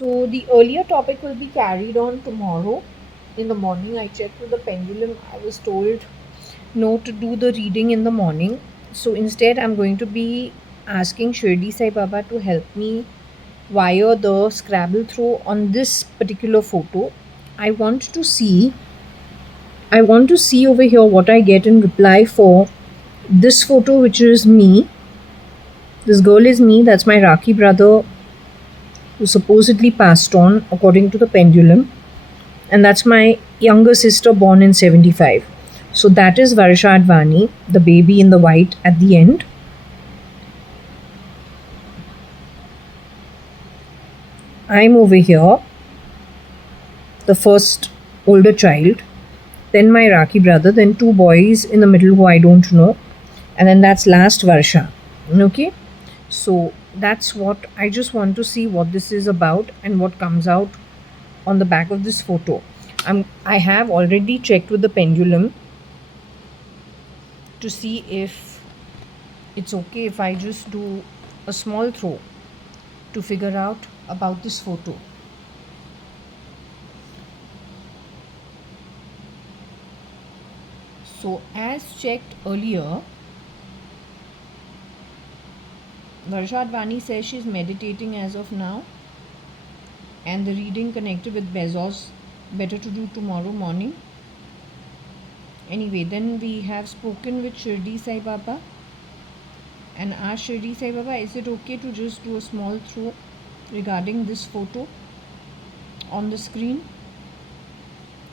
So the earlier topic will be carried on tomorrow. In the morning, I checked with the pendulum. I was told no to do the reading in the morning. So instead, I'm going to be asking Shirdi Sai Baba to help me wire the Scrabble throw on this particular photo. I want to see I want to see over here what I get in reply for this photo, which is me. This girl is me. That's my Raki brother who supposedly passed on according to the pendulum. And that's my younger sister born in 75. So that is Varsha-ADVANI, the baby in the white at the end. I'm over here, the first older child, then my Raki brother, then two boys in the middle who I don't know, and then that's last Varsha. Okay, so that's what I just want to see what this is about and what comes out on the back of this photo. I have already checked with the pendulum to see if it's okay if I just do a small throw to figure out about this photo. So as checked earlier, Varsha-ADVANI says she's meditating as of now, and the reading connected with Bezos better to do tomorrow morning. Anyway, then we have spoken with Shirdi Sai Baba and asked Shirdi Sai Baba, is it okay to just do a small throw regarding this photo on the screen?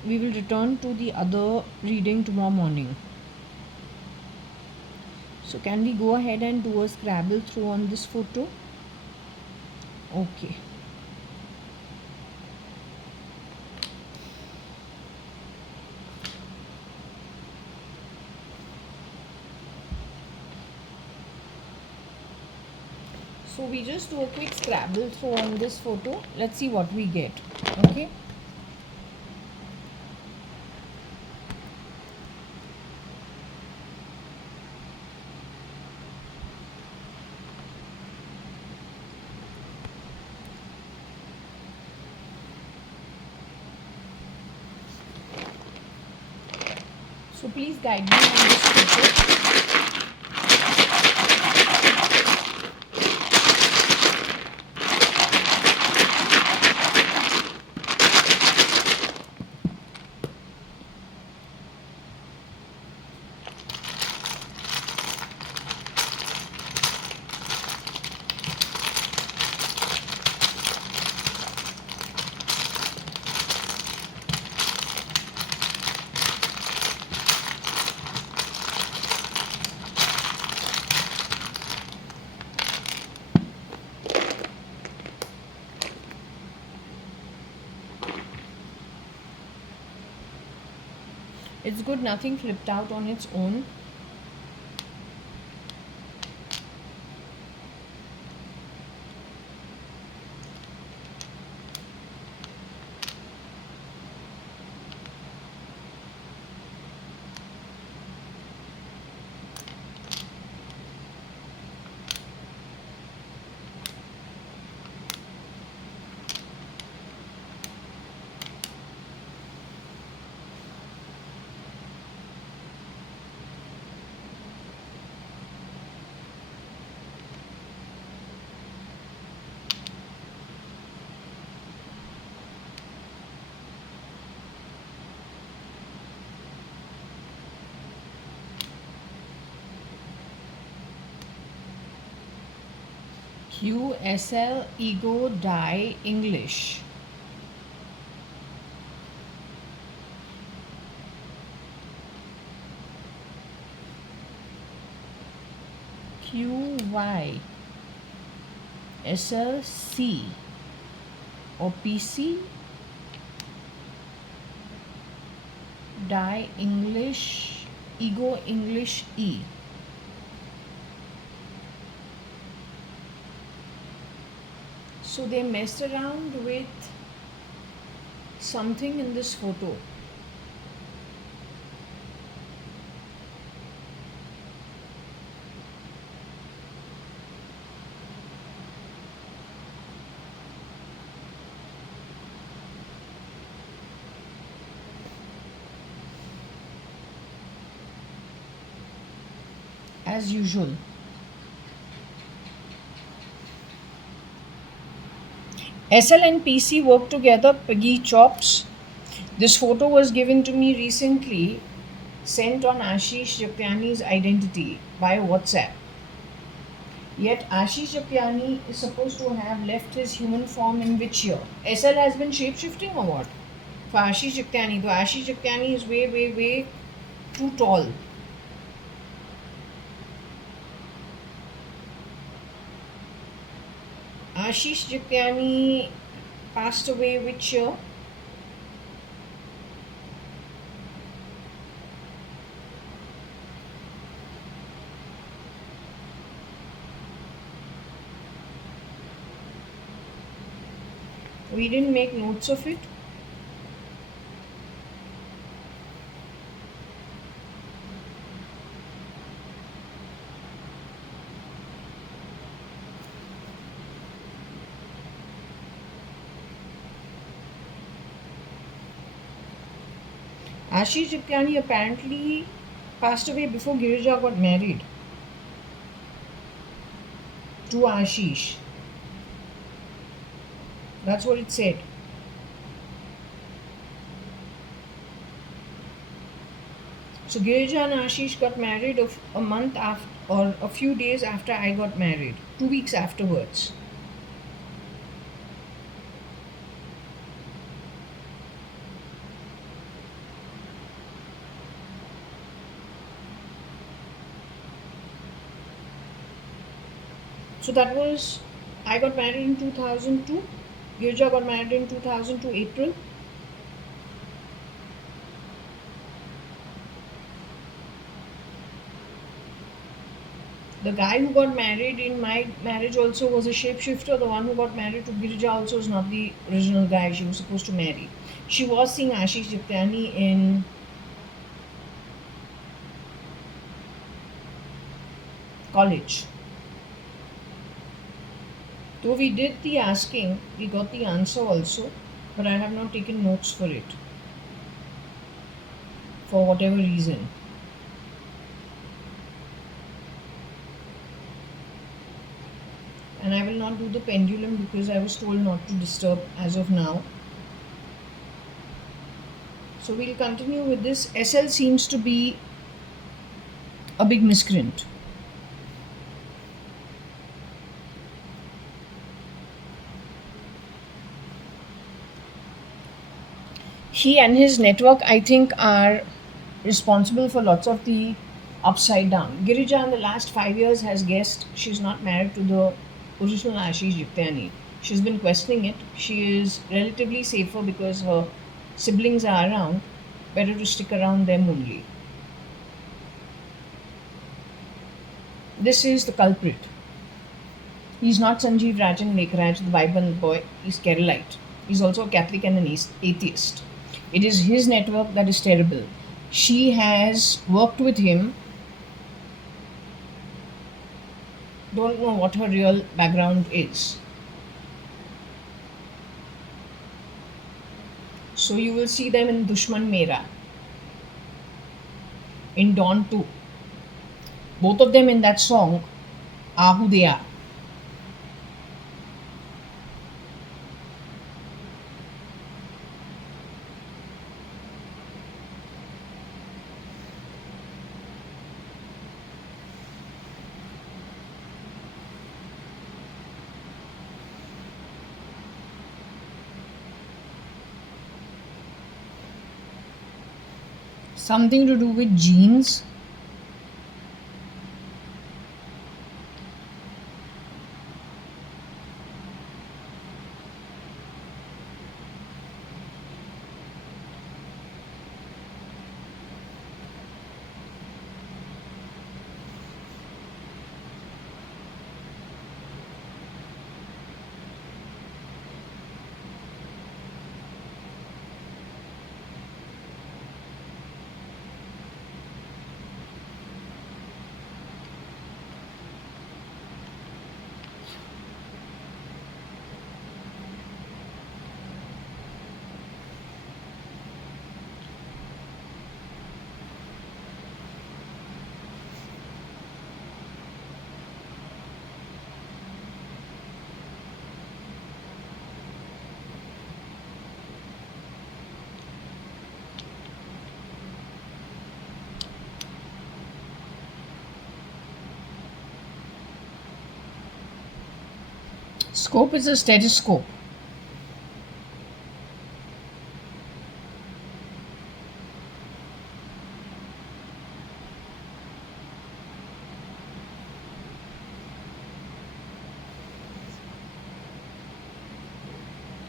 We will return to the other reading tomorrow morning. So can we go ahead and do a Scrabble throw on this photo? Okay. So we just do a quick Scrabble throw on this photo. Let's see what we get. Okay. So please guide me on this photo. It's good nothing flipped out on its own. QSL Ego Die English. QY SLC or PC Die English Ego English E. So they messed around with something in this photo. as usual. SL and PC work together, Piggy chops. This photo was given to me recently, sent on Ashish Japyani's identity by WhatsApp. Yet Ashish Japyani is supposed to have left his human form in which year? SL has been shapeshifting or what? For Ashish Japyani, though Ashish Japyani is way, way, way too tall. Ashish Japyani passed away which year? We didn't make notes of it. Ashish Japyani apparently passed away before Girija got married to Ashish. That's what it said. So Girija and Ashish got married a month after, or a few days after I got married, 2 weeks afterwards. So that was, I got married in 2002. Girija got married in 2002 April. The guy who got married in my marriage also was a shapeshifter. The one who got married to Girija also is not the original guy she was supposed to marry. She was seeing Ashish Japyani in college. Though we did the asking, we got the answer also, but I have not taken notes for it. For whatever reason. And I will not do the pendulum because I was told not to disturb as of now. So we'll continue with this. SL seems to be a big miscreant. He and his network, I think, are responsible for lots of the upside down. Girija in the last 5 years has guessed she's not married to the original Ashish Japyani. She's been questioning it. She is relatively safer because her siblings are around. Better to stick around them only. This is the culprit. He's not Sanjeev Rajan Lekhraj, the vibrant boy. He's Keralite. He's also a Catholic and an atheist. It is his network that is terrible. She has worked with him. Don't know what her real background is. So you will see them in Dushman Mera, in Dawn 2. Both of them in that song, Ahu Deya. Something to do with genes. Scope is a stethoscope.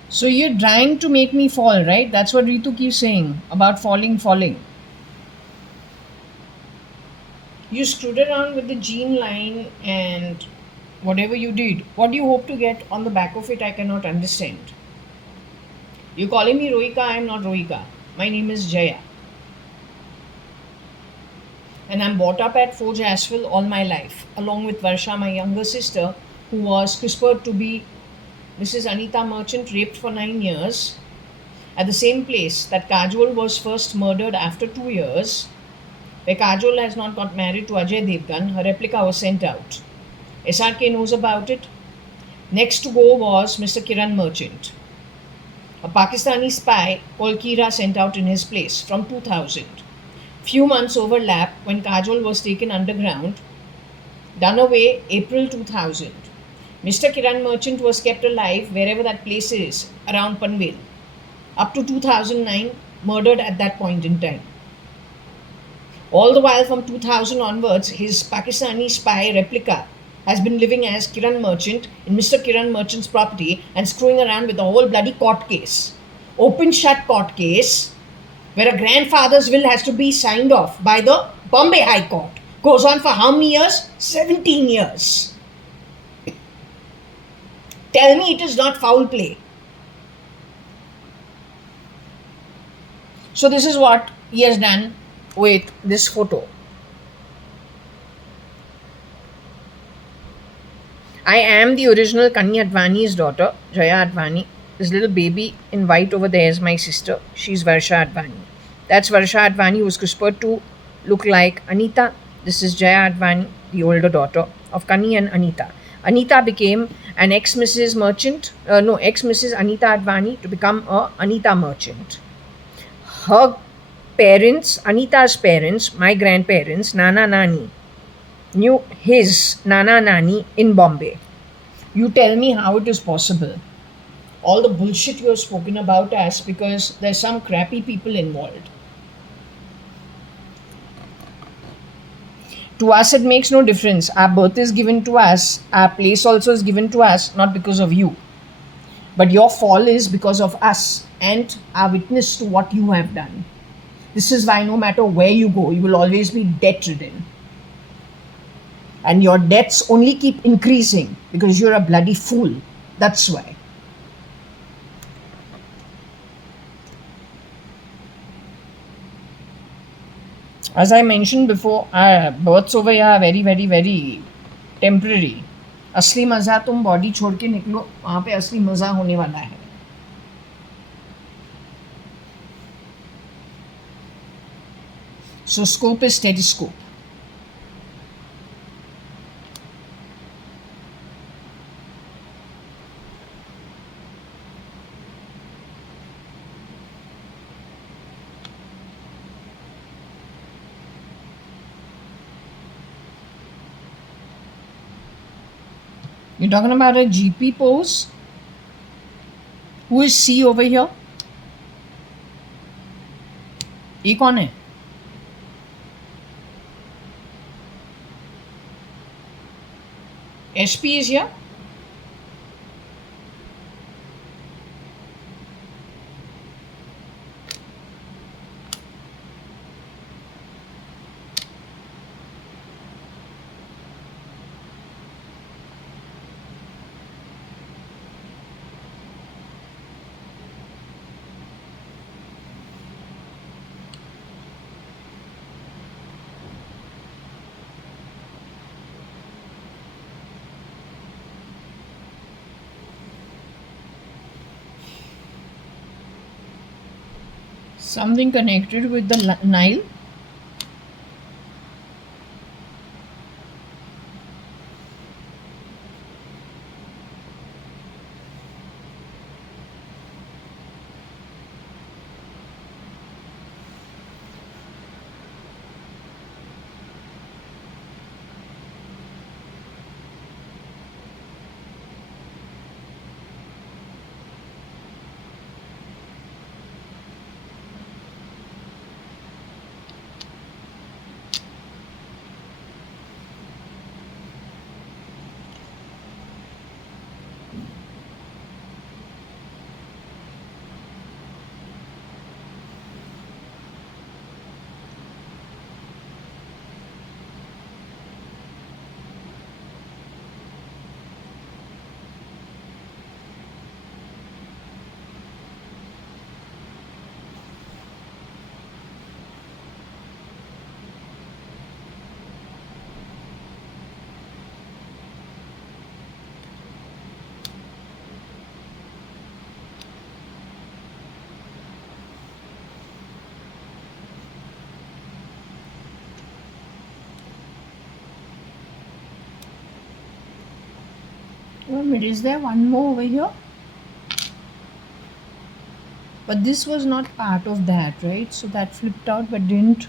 So you're trying to make me fall, right? That's what Ritu keeps saying about falling. You screwed around with the gene line and whatever you did. What do you hope to get on the back of it? I cannot understand. You're calling me Rohika. I'm not Rohika. My name is Jaya. And I'm brought up at Forge Asheville all my life, along with Varsha, my younger sister, who was CRISPR to be Mrs. Anita Merchant, raped for 9 years, at the same place that Kajol was first murdered after 2 years, where Kajol has not got married to Ajay.ADVANI. Her replica was sent out. SRK knows about it. Next to go was Mr. Kiran Merchant, a Pakistani spy called Kira sent out in his place from 2000. Few months overlap when Kajol was taken underground, done away April 2000. Mr. Kiran Merchant was kept alive wherever that place is around Panvel. Up to 2009, murdered at that point in time. All the while from 2000 onwards, his Pakistani spy replica has been living as Kiran Merchant in Mr. Kiran Merchant's property and screwing around with the whole bloody court case. Open shut court case where a grandfather's will has to be signed off by the Bombay High Court. Goes on for how many years? 17 years. Tell me it is not foul play. So this is what he has done with this photo. I am the original Kani.ADVANI's daughter, JAYA.ADVANI. This little baby in white over there is my sister. She's Varsha.ADVANI. That's Varsha.ADVANI, who's CRISPR to look like Anita. This is JAYA.ADVANI, the older daughter of Kani and Anita. Anita became an ex-Mrs. Anita.ADVANI to become a Anita Merchant. Her parents, Anita's parents, my grandparents, Nana Nani, knew his Nana Nani in Bombay. You tell me how it is possible. All the bullshit you have spoken about us because there's some crappy people involved. To us, it makes no difference. Our birth is given to us, our place also is given to us, not because of you. But your fall is because of us and our witness to what you have done. This is why no matter where you go, you will always be debt-ridden. And your debts only keep increasing because you're a bloody fool. That's why. As I mentioned before, births over here are very, very, very temporary. असली मज़ा तुम body छोड़ के निकलो, वहाँ पे असली मज़ा होने वाला है. So scope is stethoscope. You're talking about a GP pose? Who is C over here? ये कौन है? SP is here? Something connected with the Nile? 1 minute, is there one more over here? But this was not part of that, right? So that flipped out but didn't.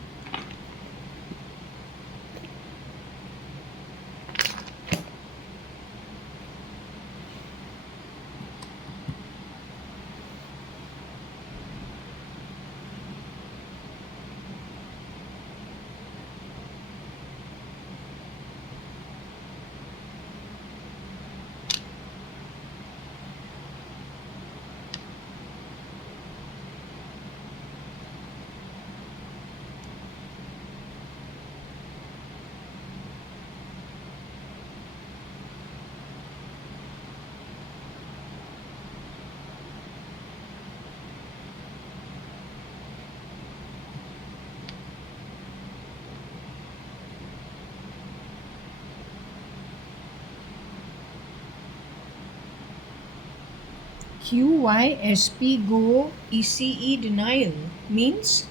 QYSP go ECE denial means,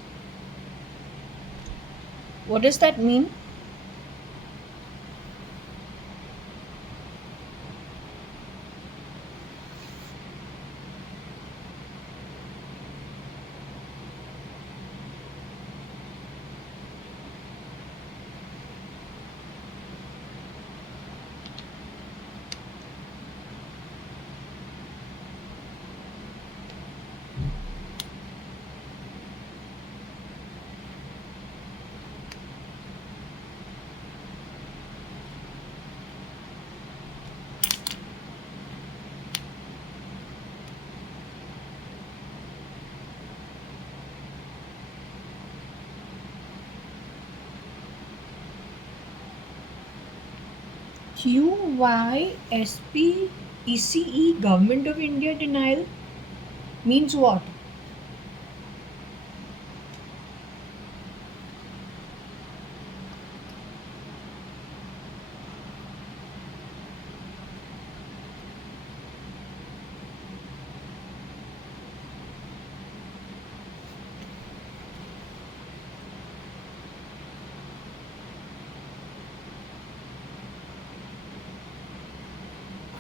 what does that mean? QYSP ECE Government of India denial means what?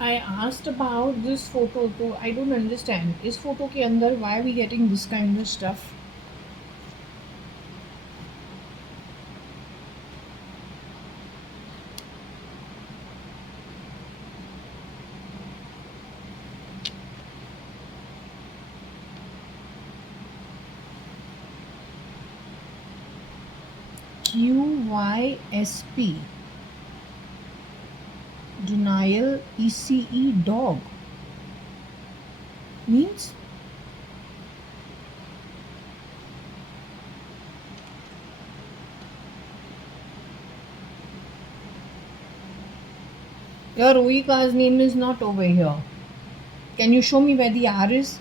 I asked about this photo, so I don't understand. Is photo ke andar, why are we getting this kind of stuff? QYSP denial ECE dog means, your Rohika's name is not over here. Can you show me where the R is?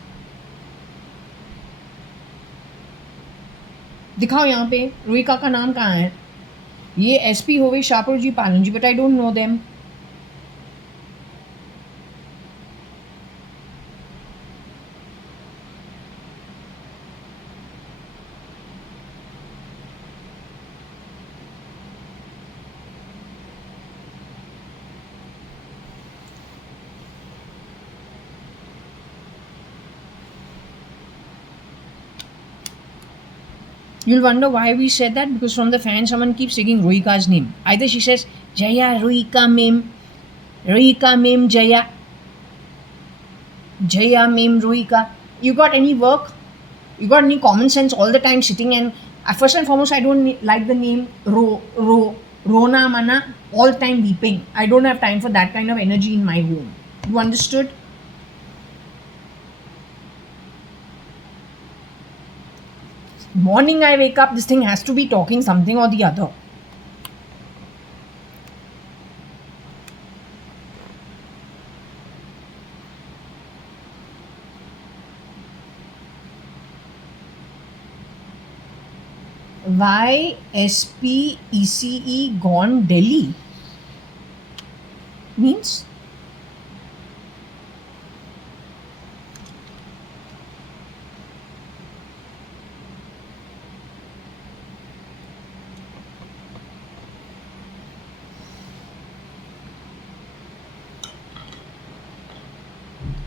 दिखाओ यहाँ पे रोहिका का नाम कहाँ है? ये SP होवे शाहपुर जी पालन जी, but I don't know them. You'll wonder why we said that, because from the fan someone keeps taking Rohika's name. Either she says Jaya Rohika mem Jaya, Jaya mem Rohika. You got any work? You got any common sense all the time sitting? And first and foremost, I don't like the name Rona Mana, all time weeping. I don't have time for that kind of energy in my home. You understood? Morning I wake up, this thing has to be talking something or the other. YSPECE gone Delhi means,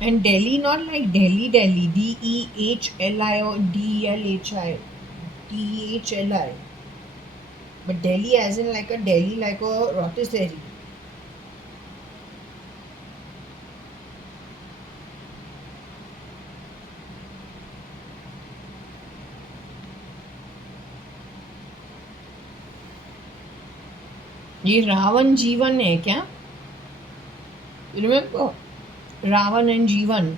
And Delhi, not like Delhi, Dehli or Dehli, but Delhi as in like a Delhi, like a rotisserie. ये रावण जीवन है क्या? Remember Ravan and Jeevan?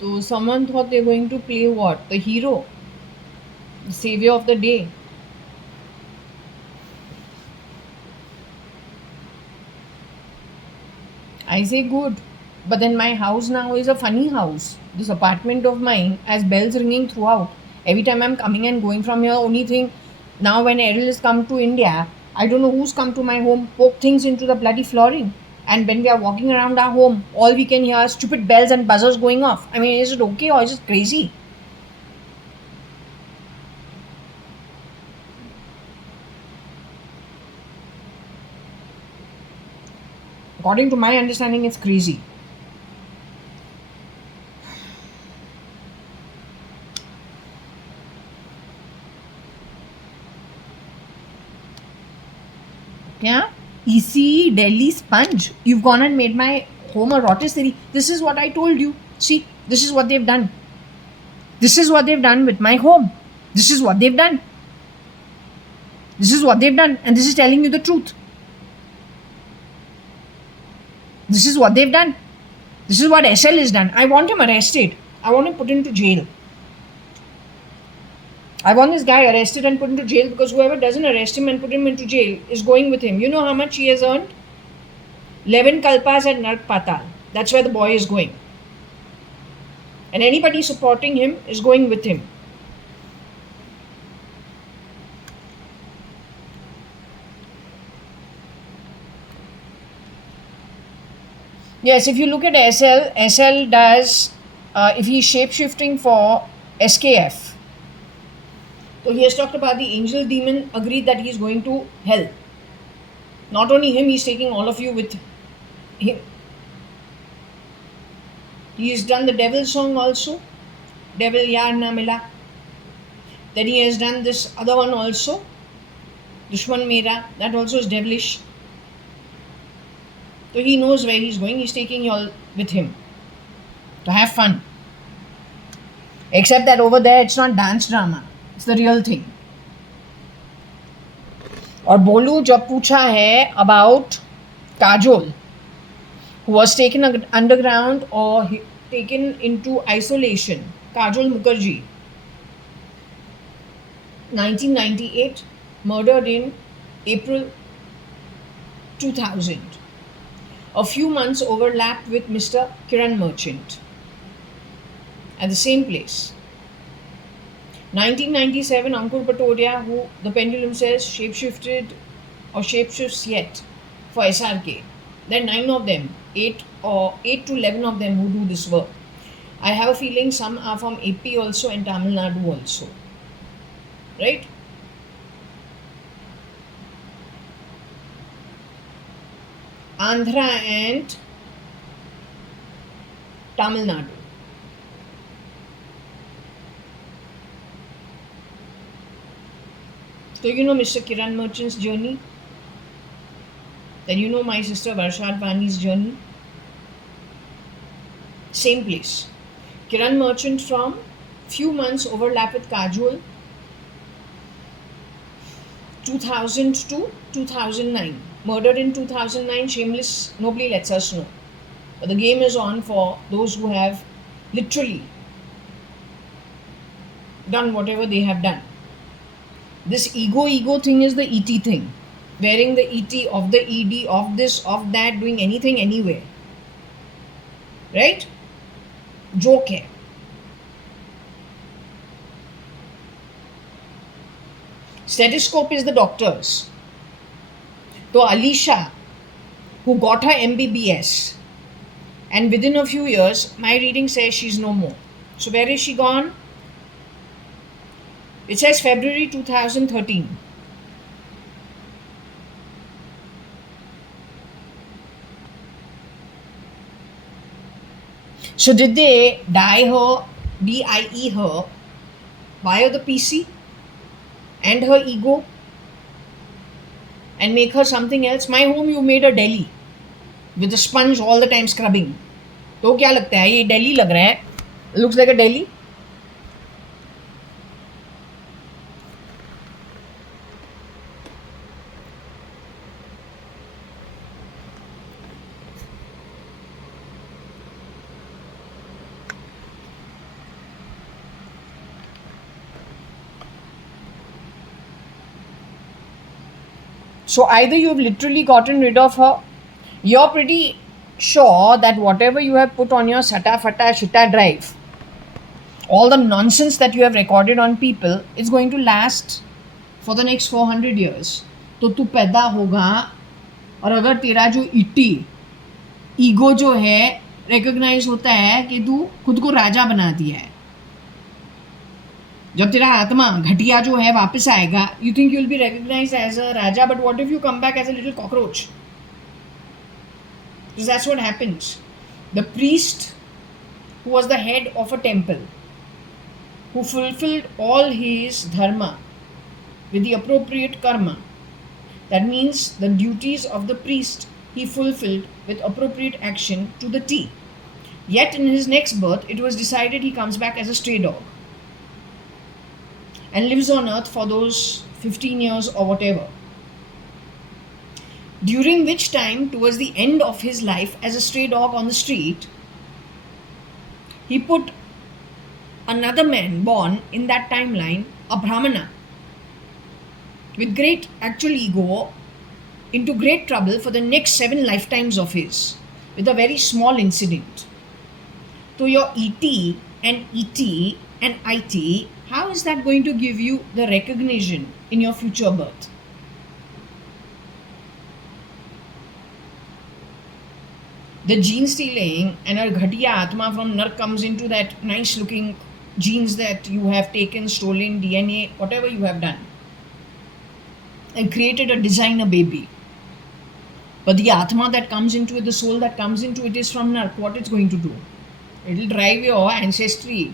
So someone thought they're going to play what? The hero, the savior of the day. I say good. But then my house now is a funny house. This apartment of mine has bells ringing throughout. Every time I'm coming and going from here, only thing now when Errol has come to India, I don't know who's come to my home, poke things into the bloody flooring. And when we are walking around our home, all we can hear are stupid bells and buzzers going off. I mean, is it okay or is it crazy? According to my understanding, it's crazy. Yeah? EC Delhi sponge. You've gone and made my home a rotisserie. This is what I told you. See, this is what they've done. This is what they've done with my home. This is what they've done. This is what they've done. And this is telling you the truth. This is what they've done. This is what SL has done. I want him arrested. I want him put into jail. I want this guy arrested and put into jail because whoever doesn't arrest him and put him into jail is going with him. You know how much he has earned? 11 kalpas at Nark Patal. That's where the boy is going. And anybody supporting him is going with him. Yes, if you look at SL does, if he's shape-shifting for SKF, so he has talked about the angel demon, agreed that he's going to hell. Not only him, he's taking all of you with him. He's done the devil song also, Devil Yaar Na Mila. Then he has done this other one also, Dushman Mera, that also is devilish. So he knows where he's going, he's taking you all with him to have fun. Except that over there it's not dance drama, it's the real thing. और बोलू जब पूछा है about Kajol, who was taken underground or taken into isolation, Kajol Mukherjee, 1998, murdered in April 2000. A few months overlapped with Mr. Kiran Merchant at the same place. 1997, Ankur Patodia, who the pendulum says shapeshifted or shapeshifts yet for SRK. There are 9 of them, 8 to 11 of them who do this work. I have a feeling some are from AP also and Tamil Nadu also. Right? Andhra and Tamil Nadu. So you know Mr. Kiran Merchant's journey. Then you know my sister JAYA.ADVANI's journey. Same place. Kiran Merchant from few months overlap with Kajol, 2000 to 2009. Murdered in 2009, shameless, nobody lets us know. But the game is on for those who have literally done whatever they have done. This ego thing is the ET thing. Wearing the ET, of the ED, of this, of that, doing anything, anywhere. Right? Joke hai. Stethoscope is the doctors. So Alisha, who got her MBBS, and within a few years, my reading says she's no more. So where is she gone? It says February 2013. So did they die her, die her, via the PC and her ego and make her something else? My home you made a Delhi with a sponge all the time scrubbing. तो क्या लगता है ये Delhi लग रहा है? Looks like a Delhi. So either you've literally gotten rid of her, you're pretty sure that whatever you have put on your sata fata shita drive, all the nonsense that you have recorded on people, is going to last for the next 400 years. तो तू पैदा होगा और अगर तेरा जो ego जो है रिकॉग्नाइज होता है कि तू खुद को राजा बना दिया है, जब तेरा आत्मा घटिया जो है वापस आएगा, you think you will be recognized as a raja, but what if you come back as a little cockroach? That's what happens. The priest who was the head of a temple, who fulfilled all his dharma with the appropriate karma, that means the duties of the priest he fulfilled with appropriate action to the T. Yet in his next birth, it was decided he comes back as a stray dog and lives on earth for those 15 years or whatever. During which time, towards the end of his life as a stray dog on the street, he put another man born in that timeline, a Brahmana, with great actual ego, into great trouble for the next 7 lifetimes of his, with a very small incident. So your ET and ET and IT, how is that going to give you the recognition in your future birth? The gene stealing and our ghatiya atma from Nark comes into that nice looking genes that you have taken, stolen, DNA, whatever you have done, and created a designer baby. But the atma that comes into it, the soul that comes into it, is from Nark. What it's going to do? It will drive your ancestry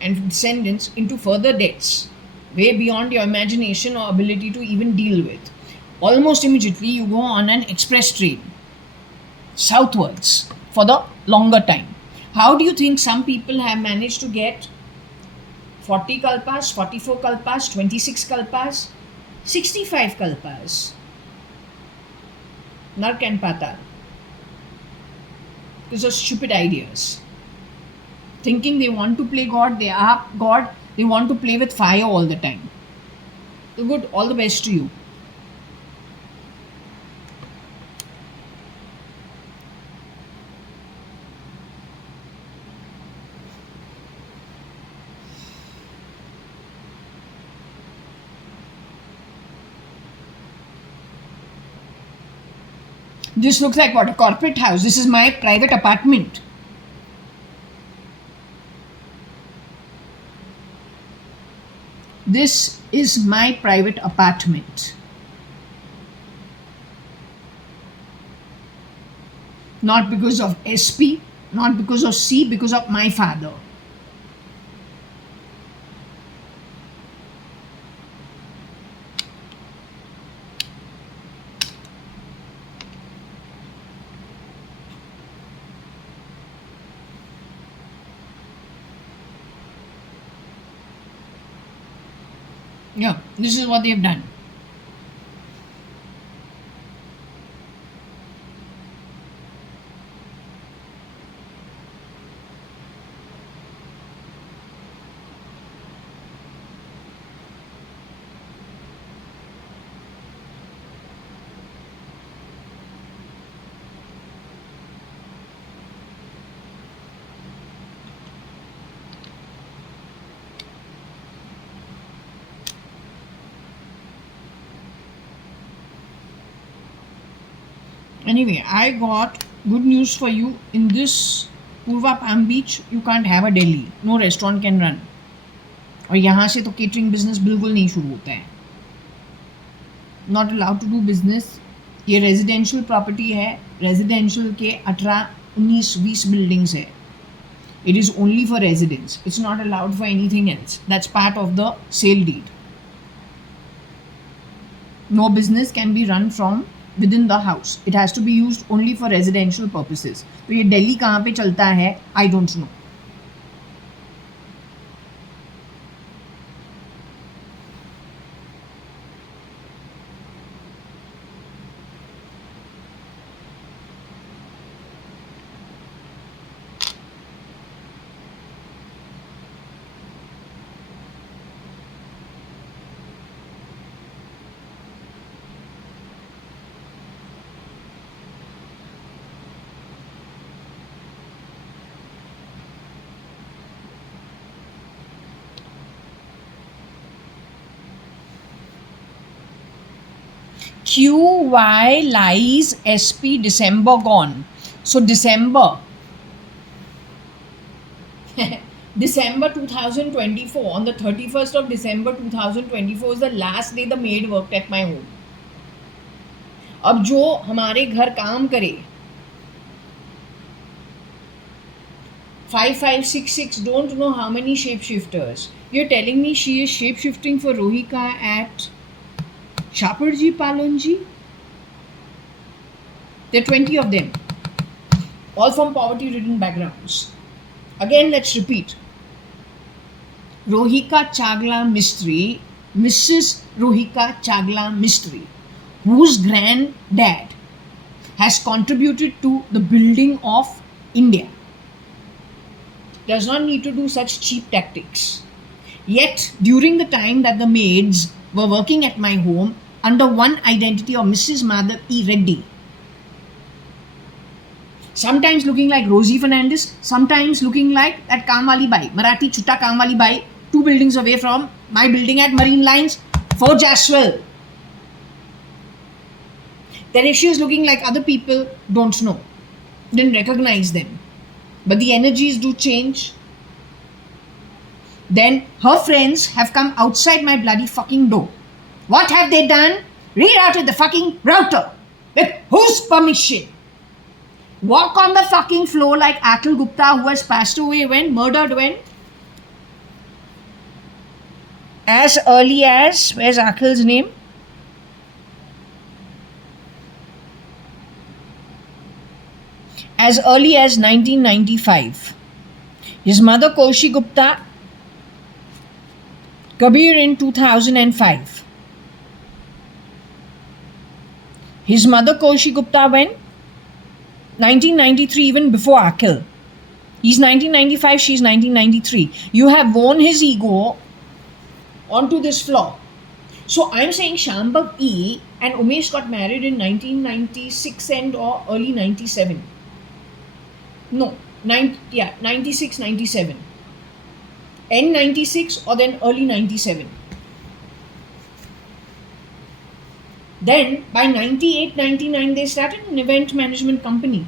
and descendants into further debts, way beyond your imagination or ability to even deal with. Almost immediately, you go on an express train southwards for the longer time. How do you think some people have managed to get 40 kalpas, 44 kalpas, 26 kalpas, 65 kalpas? Nark and Patal. Because of stupid ideas. Thinking they want to play God, they are God, they want to play with fire all the time. So good, all the best to you. This looks like what? A corporate house. This is my private apartment. This is my private apartment. Not because of SP, not because of C, because of my father. Yeah, this is what they have done. Anyway, I got good news for you. In this Purva Palm Beach, you can't have a Delhi. No restaurant can run. और यहाँ से तो catering business बिल्कुल नहीं शुरू होता है. Not allowed to do business. ये रेजिडेंशियल प्रॉपर्टी है. रेजिडेंशियल के 18, 19, 20 बिल्डिंग्स है. It is only for residence. It's not allowed for anything else. That's part of the sale deed. No business can be run from within the house. It has to be used only for residential purposes. तो ये दिल्ली कहाँ पे चलता है? I don't know. QY lies SP December gone. So December 2024, on the 31st of December 2024 is the last day the maid worked at my home. अब जो हमारे घर काम करे 5566, don't know how many shapeshifters. You're telling me she is shapeshifting for Rohika at Shaparji Palonji? There are 20 of them, all from poverty-ridden backgrounds. Again, let's repeat. Rohika Chagla Mistry, Mrs. Rohika Chagla Mistry, whose granddad has contributed to the building of India, does not need to do such cheap tactics. Yet, during the time that the maids were working at my home under one identity of Mrs. Madhav E. Reddy, sometimes looking like Rosie Fernandez, sometimes looking like that Kamwali Bai, Marathi Chutta Kamwali Bai, 2 buildings away from my building at Marine Lines, 4 Jaswell. Then if she is looking like other people, don't know, didn't recognize them. But the energies do change. Then her friends have come outside my bloody fucking door. What have they done? Rerouted the fucking router. With whose permission? Walk on the fucking floor like Akhil Gupta, who has passed away when? Murdered when? As early as, where's Akhil's name? As early as 1995. His mother Koshi Gupta, Kabir in 2005. His mother Koshi Gupta when? 1993, even before Akhil. He's 1995, she's 1993. You have worn his ego onto this floor. So I'm saying Shambhav E and Umesh got married in 1996 and or early 97. No, 96, 97. End 96 or then early 97. Then by 98, 99 they started an event management company.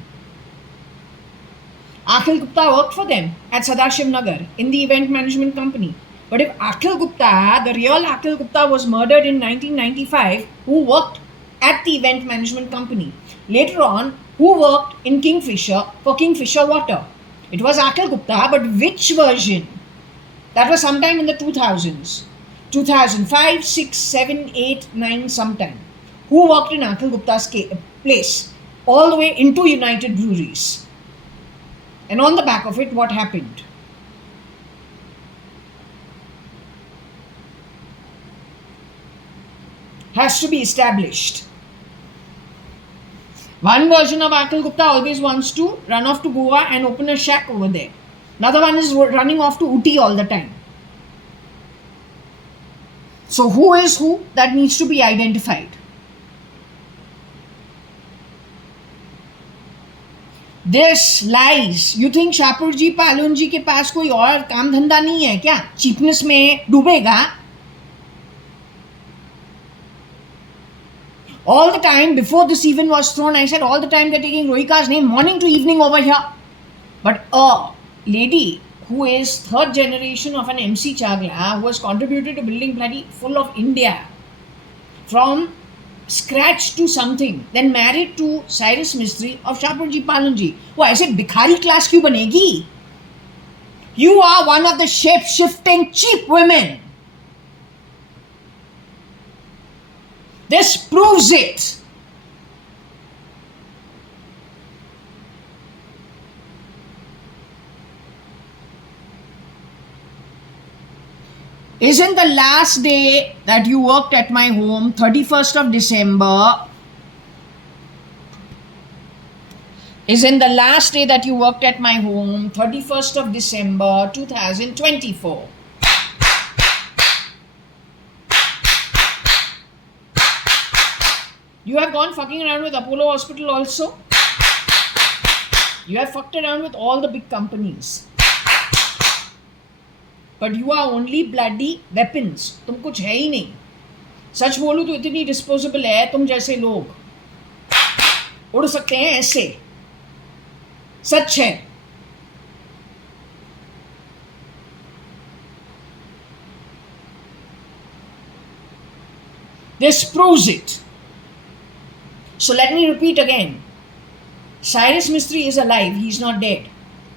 Akhil Gupta worked for them at Sadashiv Nagar in the event management company. But if Akhil Gupta, the real Akhil Gupta, was murdered in 1995, who worked at the event management company? Later on, who worked in Kingfisher for Kingfisher Water? It was Akhil Gupta, but which version? That was sometime in the 2000s. 2005, 6, 7, 8, 9 sometime. Who worked in Akhil Gupta's place? All the way into United Breweries. And on the back of it, what happened? Has to be established. One version of Akhil Gupta always wants to run off to Goa and open a shack over there. Another one is running off to Uti all the time. So who is who? That needs to be identified. This lies. You think Shaparji Palonji के पास कोई और काम धंधा नहीं है क्या? Cheapness में डूबेगा? All the time, before this even was thrown, I said all the time they're taking Rohika's name morning to evening over here. But a lady who is third generation of an MC Chagla, who has contributed to building bloody full of India from scratch to something, then married to Cyrus Mistry of Shaparji Palonji. वो ऐसे भिखारी class क्यों बनेगी? You are one of the shape-shifting cheap women. This proves it. Isn't the last day that you worked at my home, 31st of December, isn't the last day that you worked at my home, 31st of December 2024? You have gone fucking around with Apollo Hospital also. You have fucked around with all the big companies. But you are only bloody weapons. तुम कुछ है ही नहीं. सच बोलूं तो इतनी disposable है तुम जैसे लोग उड़ सकते हैं ऐसे. सच है. This proves it. So let me repeat again. Cyrus Mistry is alive. He's not dead.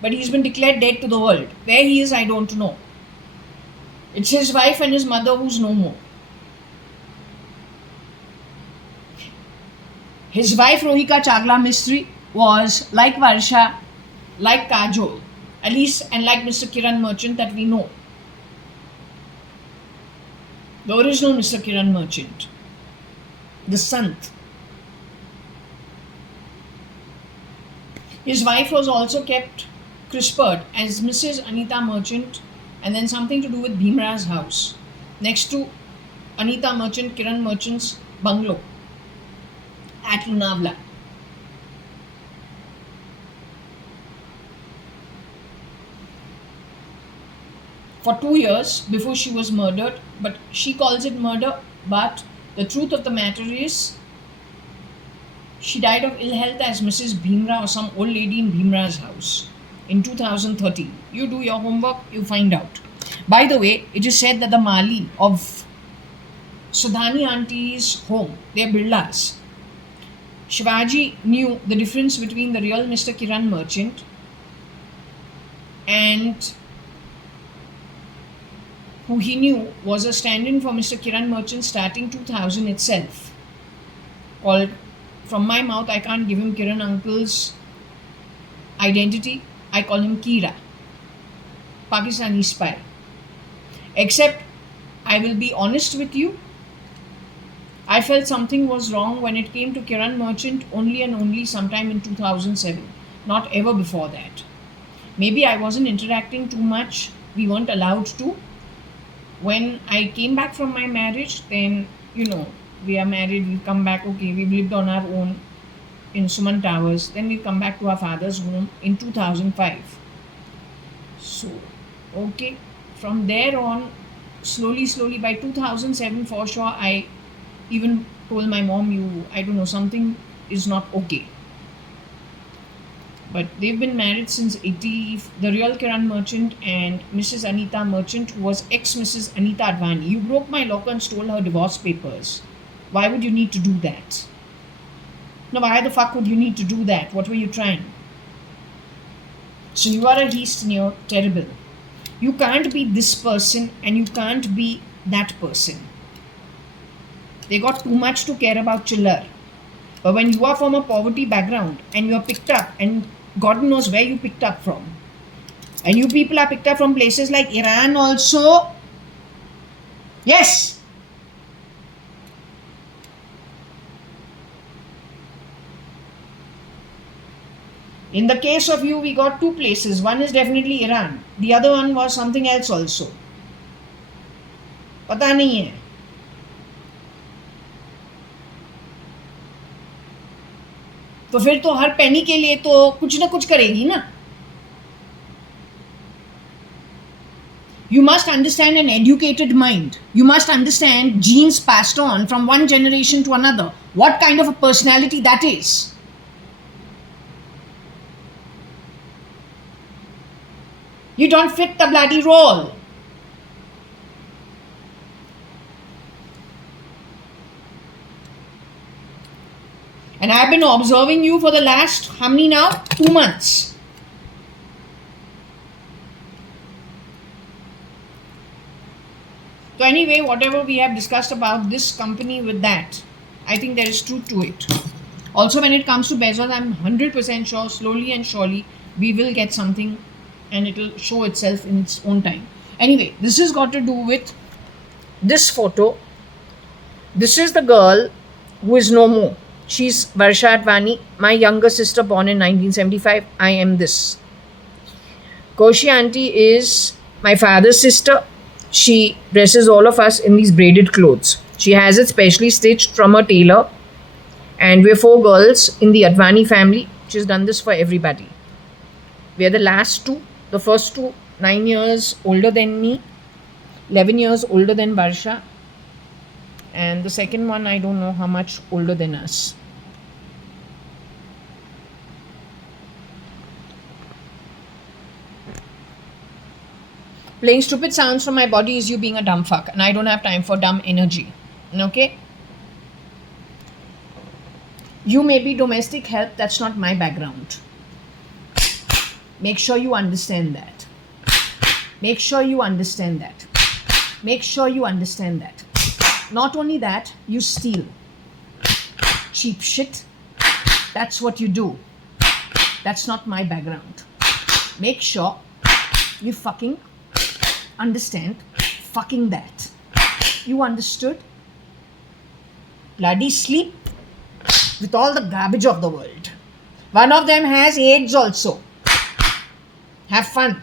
But he's been declared dead to the world. Where he is, I don't know. It's his wife and his mother who's no more. His wife Rohika Chagla Mistry was like Varsha, like Kajol, at least, and like Mr. Kiran Merchant that we know. The original Mr. Kiran Merchant. The Sant. His wife was also kept crispered as Mrs. Anita Merchant, and then something to do with Bhimra's house, next to Anita Merchant, Kiran Merchant's bungalow at Lunavla. For 2 years before she was murdered, but she calls it murder, but the truth of the matter is she died of ill health as Mrs. Bhimra or some old lady in Bhimra's house in 2013. You do your homework, you find out. By the way, it is said that the Mali of Sudhani auntie's home, their birlas, Shivaji knew the difference between the real Mr. Kiran Merchant and who he knew was a stand-in for Mr. Kiran Merchant starting 2000 itself, called, from my mouth I can't give him Kiran uncle's identity, I call him Kira, Pakistani spy. Except, I will be honest with you, I felt something was wrong when it came to Kiran Merchant only and only sometime in 2007, not ever before that. Maybe I wasn't interacting too much, we weren't allowed to. When I came back from my marriage, then, we are married, we come back, okay, we've lived on our own in Suman Towers, then we come back to our father's home in 2005. So, okay, from there on, slowly, by 2007 for sure, I even told my mom, something is not okay. But they've been married since 80, the real Kiran Merchant and Mrs. Anita Merchant, who was ex-Mrs. Anita.ADVANI. You broke my locker and stole her divorce papers. Why would you need to do that? No, why the fuck would you need to do that? What were you trying? So you are a heist and you're terrible. You can't be this person and you can't be that person. They got too much to care about chiller. But when you are from a poverty background and you are picked up, and God knows where you picked up from, and you people are picked up from places like Iran also. Yes. In the case of you, we got two places. One is definitely Iran. The other one was something else also. पता नहीं है. तो फिर तो हर पैनी के लिए तो कुछ ना कुछ करेगी ना. You must understand an educated mind. You must understand genes passed on from one generation to another. What kind of a personality that is. You don't fit the bloody role. And I've been observing you for the last, how many now? 2 months. So anyway, whatever we have discussed about this company with that, I think there is truth to it. Also, when it comes to Bezos, I'm 100% sure, slowly and surely, we will get something and it will show itself in its own time. Anyway, this has got to do with this photo. This is the girl who is no more. She's JAYA.ADVANI, my younger sister born in 1975. I am this. Koshi auntie is my father's sister. She dresses all of us in these braided clothes. She has it specially stitched from a tailor. And we're 4 girls in the Advani family. She's done this for everybody. We're the last 2. The first 2, 9 years older than me, 11 years older than Barsha. And the second one, I don't know how much older than us. Playing stupid sounds from my body is you being a dumb fuck. And I don't have time for dumb energy. Okay? You may be domestic help. That's not my background. Make sure you understand that. Make sure you understand that. Make sure you understand that. Not only that, you steal. Cheap shit. That's what you do. That's not my background. Make sure you fucking understand fucking that. You understood? Bloody sleep with all the garbage of the world. One of them has AIDS also. Have fun.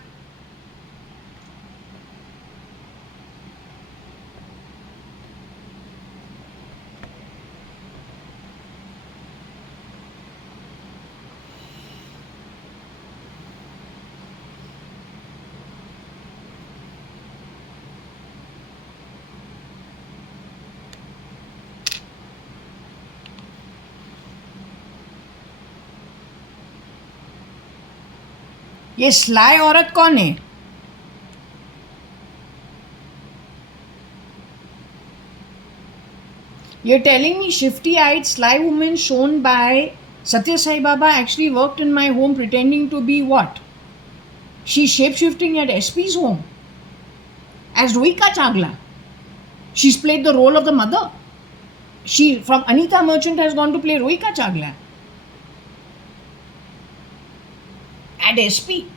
ये sly औरत कौन है? You're telling me shifty-eyed sly woman shown by Satya Sai Baba actually worked in my home pretending to be what? She's shape-shifting at SP's home as Rohika Chagla. She's played the role of the mother. She, from Anita Merchant, has gone to play Rohika Chagla at SP.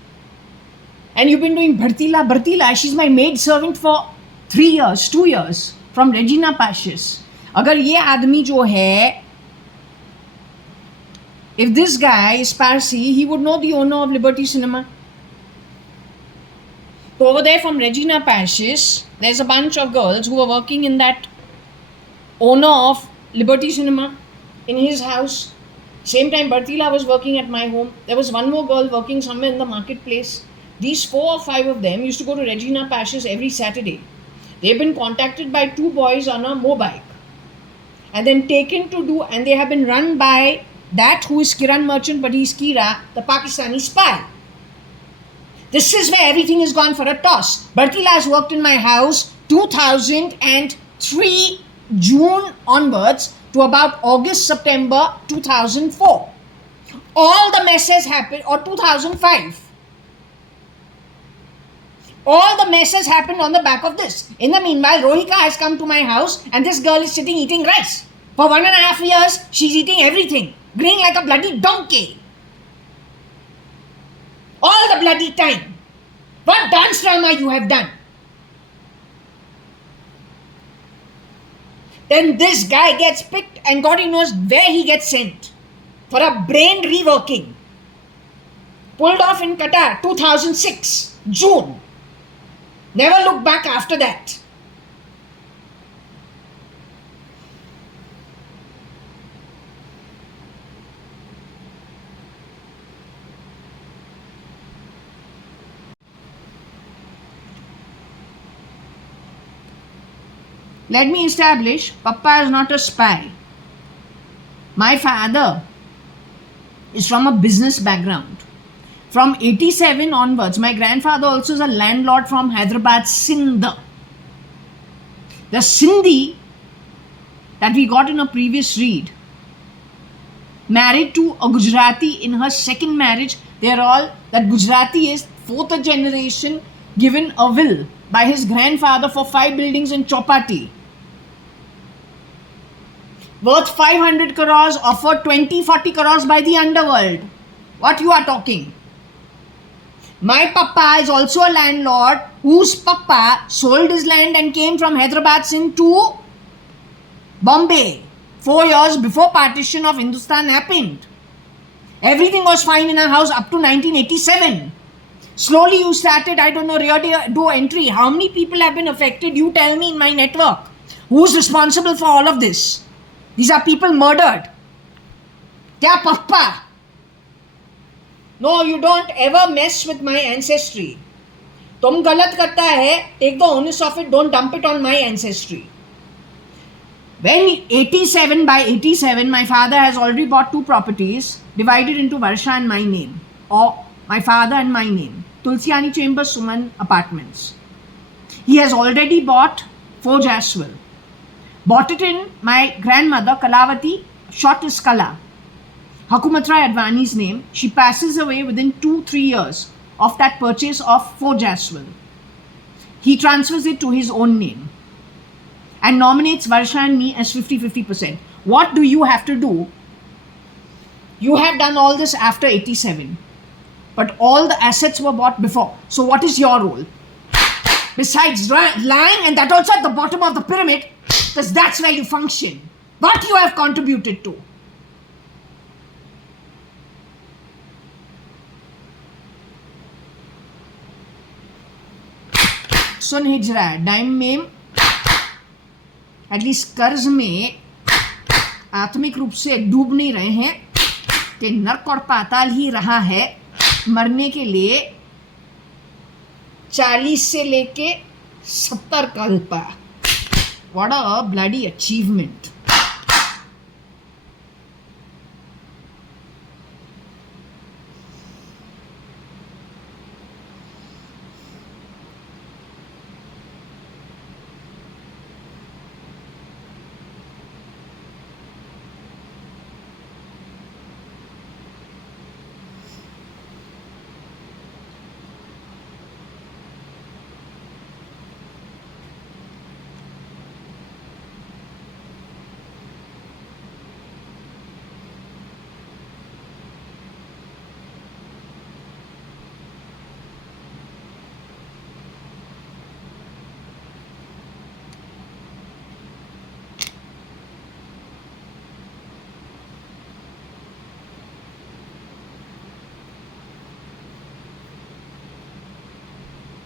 And you've been doing Bhartila. She's my maid servant for 3 years, 2 years from Regina Pacis. अगर ये आदमी जो है, if this guy is Parsi, he would know the owner of Liberty Cinema. So over there from Regina Pacis, there's a bunch of girls who are working in that owner of Liberty Cinema in his house. Same time Bhartila was working at my home. There was one more girl working somewhere in the marketplace. These 4 or 5 of them used to go to Regina Pacis every Saturday. They've been contacted by 2 boys on a mobike and then taken to do, and they have been run by that who is Kiran Merchant, but he's Kira, the Pakistani spy. This is where everything has gone for a toss. Bhartila has worked in my house 2003 June onwards to about August, September 2004. All the messes happened, or 2005. All the messes happened on the back of this. In the meanwhile, Rohika has come to my house and this girl is sitting eating rice. For 1.5 years, she's eating everything, grinning like a bloody donkey. All the bloody time. What dance drama you have done? Then this guy gets picked and God knows where he gets sent for a brain reworking. Pulled off in Qatar, 2006, June. Never looked back after that. Let me establish, Papa is not a spy. My father is from a business background. From 87 onwards, my grandfather also is a landlord from Hyderabad, Sindh. The Sindhi that we got in a previous read, married to a Gujarati in her second marriage. They are all, that Gujarati is 4th generation given a will by his grandfather for 5 buildings in Chowpatty, worth 500 crores, offered 20-40 crores by the underworld. What you are talking? My papa is also a landlord whose papa sold his land and came from Hyderabad Sindh to Bombay 4 years before partition of Hindustan happened. Everything was fine in our house up to 1987. Slowly you started, I don't know, rear door entry. How many people have been affected? You tell me in my network. Who's responsible for all of this? These are people murdered. Kya papa? No, you don't ever mess with my ancestry. तुम गलत करता है, take the onus of it, don't dump it on my ancestry. When 87, by 87, my father has already bought 2 properties divided into Varsha and my name, or my father and my name. Tulsiani Chambers, Suman Apartments. He has already bought Forge as well. Bought it in my grandmother Kalavati, short is Kala, Hakumatrai Advani's name. She passes away within 2-3 years of that purchase of Forge as well. He transfers it to his own name and nominates Varsha and me as 50-50%. What do you have to do? You have done all this after 87. But all the assets were bought before. So what is your role? Besides lying, and that also at the bottom of the pyramid, because that's where you function. What you have contributed to. सुन हिजरा है dime में, at least कर्ज में आत्मिक रूप से डूब नहीं रहे हैं कि नरक और पाताल ही रहा है मरने के लिए 40 से लेके 70 Kalpa. What a bloody achievement.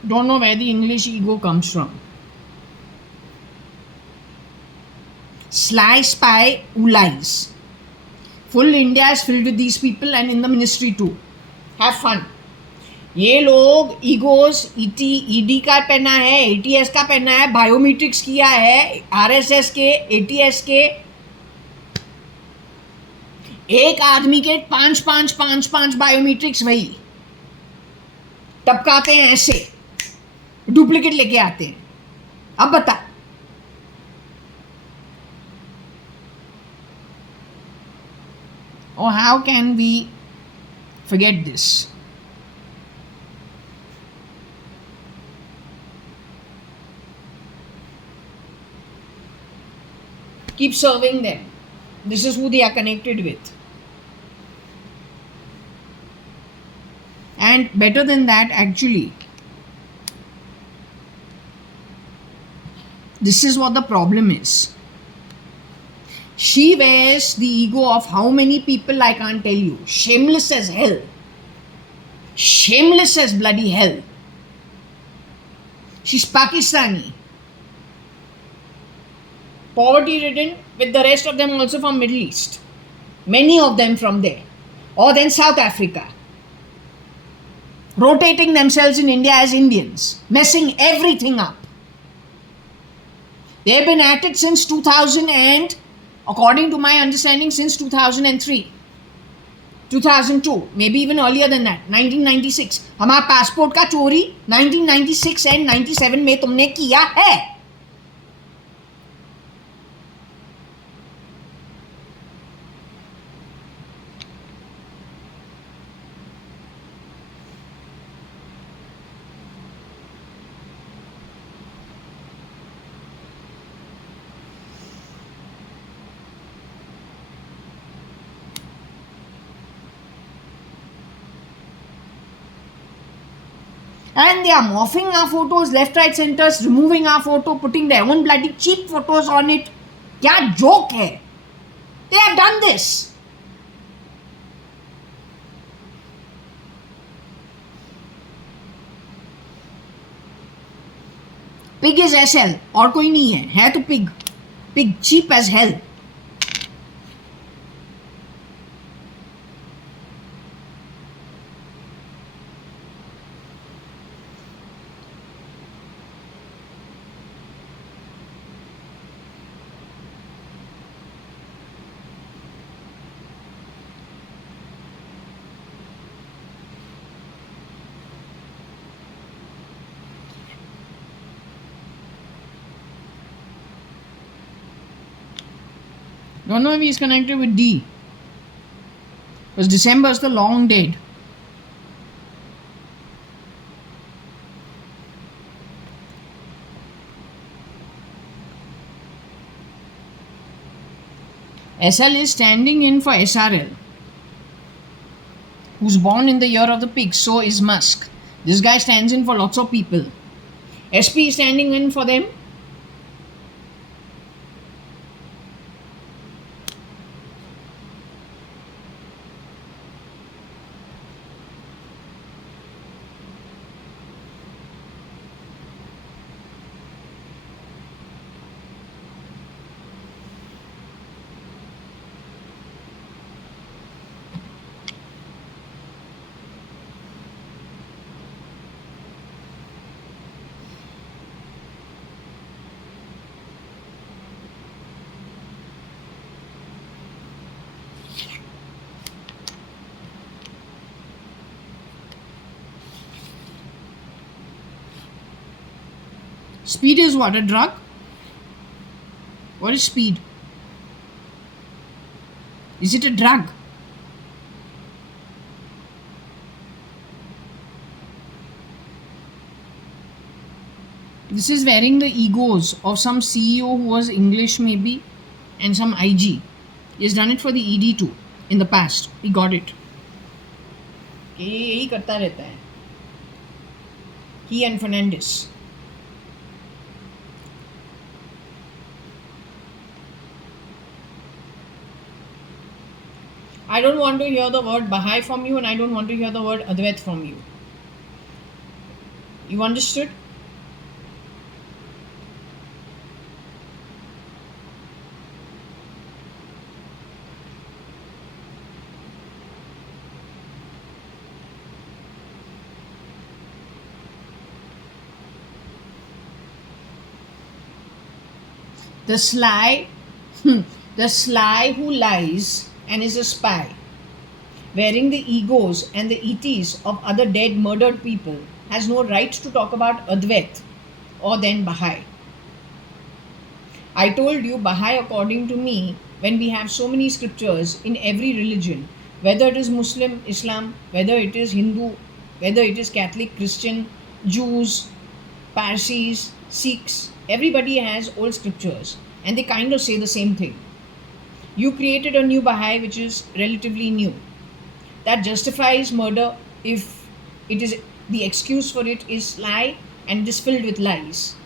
Don't know where the English ego comes from. Sly, spy, who lies. Full India is filled with these people and in the ministry too. Have fun. ये लोग ईगोस ईडी का पहना है, ATS का पहना है, biometrics किया है, आरएसएस के, एटीएस के. एक आदमी के 5 बायोमेट्रिक्स वही टपकाते हैं ऐसे, डुप्लीकेट लेके आते हैं. अब बता, or how can we forget this? Keep serving them. This is who they are connected with. And better than that, actually, this is what the problem is. She wears the ego of how many people I can't tell you. Shameless as hell. Shameless as bloody hell. She's Pakistani. Poverty ridden, with the rest of them also from Middle East. Many of them from there. Or then South Africa. Rotating themselves in India as Indians. Messing everything up. They've been at it since 2000 and, according to my understanding, since 2003. 2002, maybe even earlier than that, 1996. हमारा passport का चोरी 1996 and 97 में तुमने किया है. And they are morphing our photos left, right, centers, removing our photo, putting their own bloody cheap photos on it. Kya joke hai? They have done this. Pig is SL और कोई नहीं है तो pig. Pig cheap as hell. Don't know if he's connected with D. Because December is the long date. SL is standing in for SRL, who's born in the year of the pig. So is Musk. This guy stands in for lots of people. SP is standing in for them. Speed is what? A drug? What is speed? Is it a drug? This is wearing the egos of some CEO who was English maybe and some IG. He has done it for the ED too in the past. He got it. यही करता रहता है. He and Fernandez. I don't want to hear the word Baha'i from you, and I don't want to hear the word Advait from you. You understood? The sly who lies and is a spy, wearing the egos and the ETs of other dead, murdered people, has no right to talk about Advait or then Baha'i. I told you, Baha'i, according to me, when we have so many scriptures in every religion, whether it is Muslim, Islam, whether it is Hindu, whether it is Catholic, Christian, Jews, Parsis, Sikhs, everybody has old scriptures and they kind of say the same thing. You created a new Baha'i which is relatively new. That justifies murder if it is the excuse for it is lie and it is filled with lies.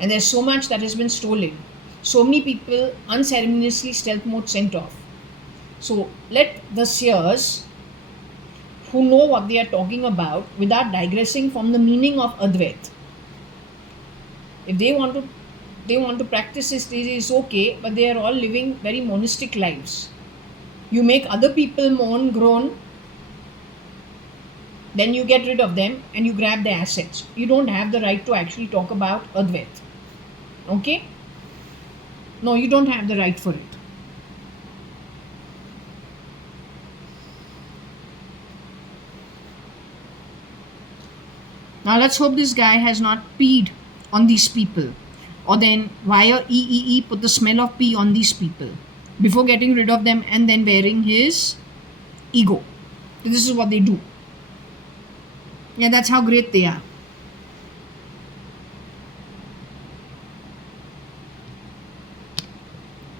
And there's so much that has been stolen. So many people unceremoniously stealth mode sent off. So let the seers who know what they are talking about without digressing from the meaning of Advait. If they want to practice this, it is okay, but they are all living very monastic lives. You make other people moan, groan, then you get rid of them and you grab their assets. You don't have the right to actually talk about Advait. Okay? No, you don't have the right for it. Now let's hope this guy has not peed on these people, or then via EEE put the smell of pee on these people before getting rid of them and then wearing his ego. So this is what they do. Yeah, that's how great they are.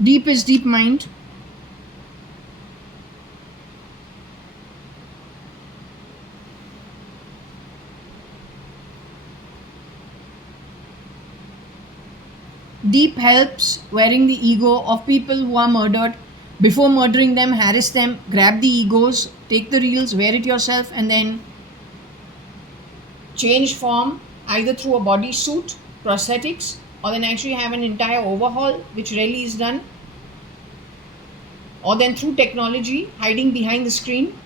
Deep is deep mind. Deep helps wearing the ego of people who are murdered. Before murdering them, harass them, grab the egos, take the reels, wear it yourself, and then change form either through a body suit, prosthetics, or then actually have an entire overhaul, which rarely is done, or then through technology, hiding behind the screen,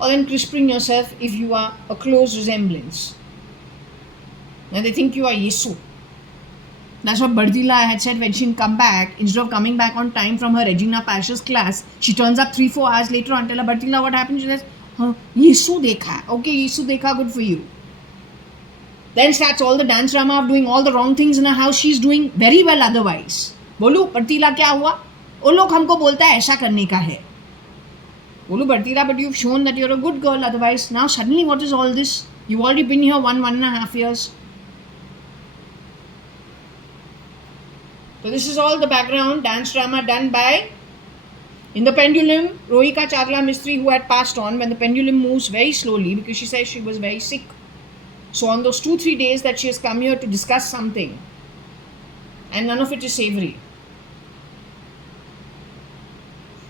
or then crisping yourself if you are a close resemblance. And they think you are Yesu. That's what Bardila had said when she come back. Instead of coming back on time from her Regina Pasha's class, she turns up 3-4 hours later and tell her, Bardila, what happened? She says, Yesu dekha. Okay, Yesu dekha, good for you. Then starts all the dance drama of doing all the wrong things in her house. She's doing very well otherwise. बोलू बर्तीला क्या हुआ? वो लोग हमको बोलता है ऐसा करने का है. बोलू बर्तीला, but you've shown that you're a good girl otherwise. Now suddenly what is all this? You've already been here 1.5 years. So this is all the background dance drama done by, in the pendulum, Rohika Chagla Mistry, who had passed on when the pendulum moves very slowly because she says she was very sick. So on those 2-3 days that she has come here to discuss something, and none of it is savory.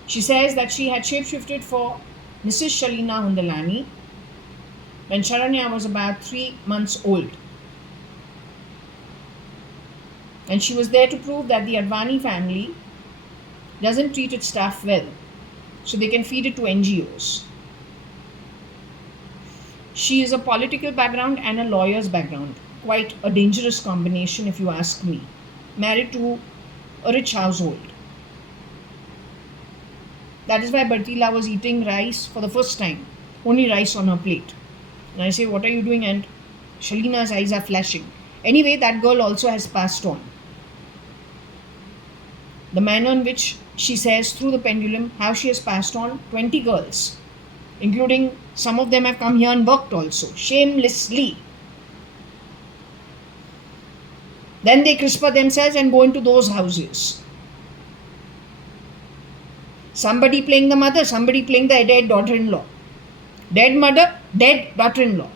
She says that she had shapeshifted for Mrs. Shalina Hundalani when Sharanya was about 3 months old. And she was there to prove that the Advani family doesn't treat its staff well, so they can feed it to NGOs. She is a political background and a lawyer's background. Quite a dangerous combination if you ask me. Married to a rich household. That is why Bartila was eating rice for the first time. Only rice on her plate. And I say, what are you doing? And Shalina's eyes are flashing. Anyway, that girl also has passed on. The manner in which she says through the pendulum how she has passed on 20 girls, including some of them have come here and worked also, shamelessly. Then they crisper themselves and go into those houses. Somebody playing the mother, somebody playing the dead daughter-in-law. Dead mother, dead daughter-in-law.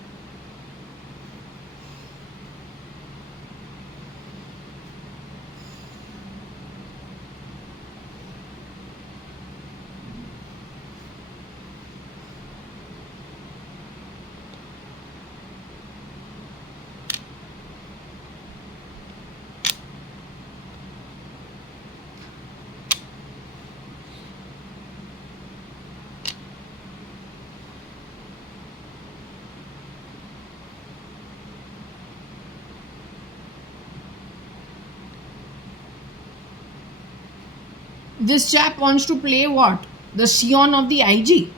This chap wants to play what? The Sion of the IG.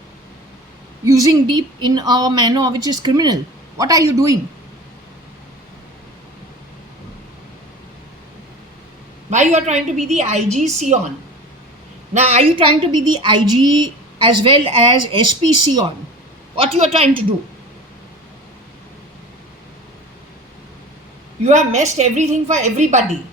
Using deep in a manner which is criminal. What are you doing? Why you are trying to be the IG Sion? Now are you trying to be the IG as well as SP Sion? What you are trying to do? You have messed everything for everybody.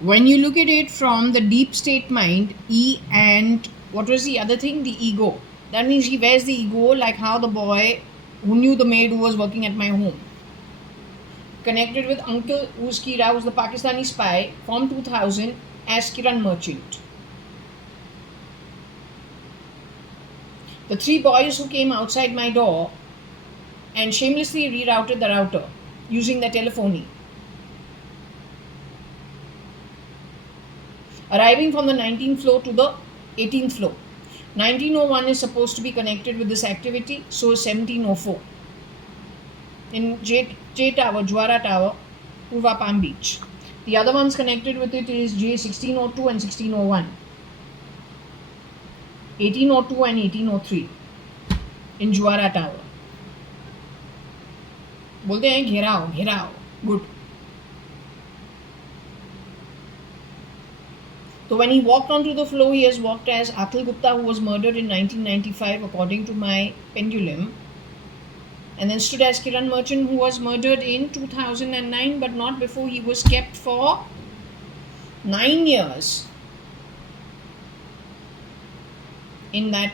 When you look at it from the deep state mind, E and what was the other thing? The ego. That means he wears the ego like how the boy who knew the maid who was working at my home. Connected with Uncle who's Kira, who's the Pakistani spy, from 2000 as Kiran Merchant. The 3 boys who came outside my door and shamelessly rerouted the router using the telephony. Arriving from the 19th floor to the 18th floor. 1901 is supposed to be connected with this activity, so is 1704. In J Tower, Jwara Tower, Purva Palm Beach. The other ones connected with it is J 1602 and 1601. 1802 and 1803 in Jwara Tower. बोलते हैं gherao, gherao. Good. So when he walked onto the floor, he has walked as Akhil Gupta, who was murdered in 1995, according to my pendulum, and then stood as Kiran Merchant, who was murdered in 2009, but not before. He was kept for 9 years in that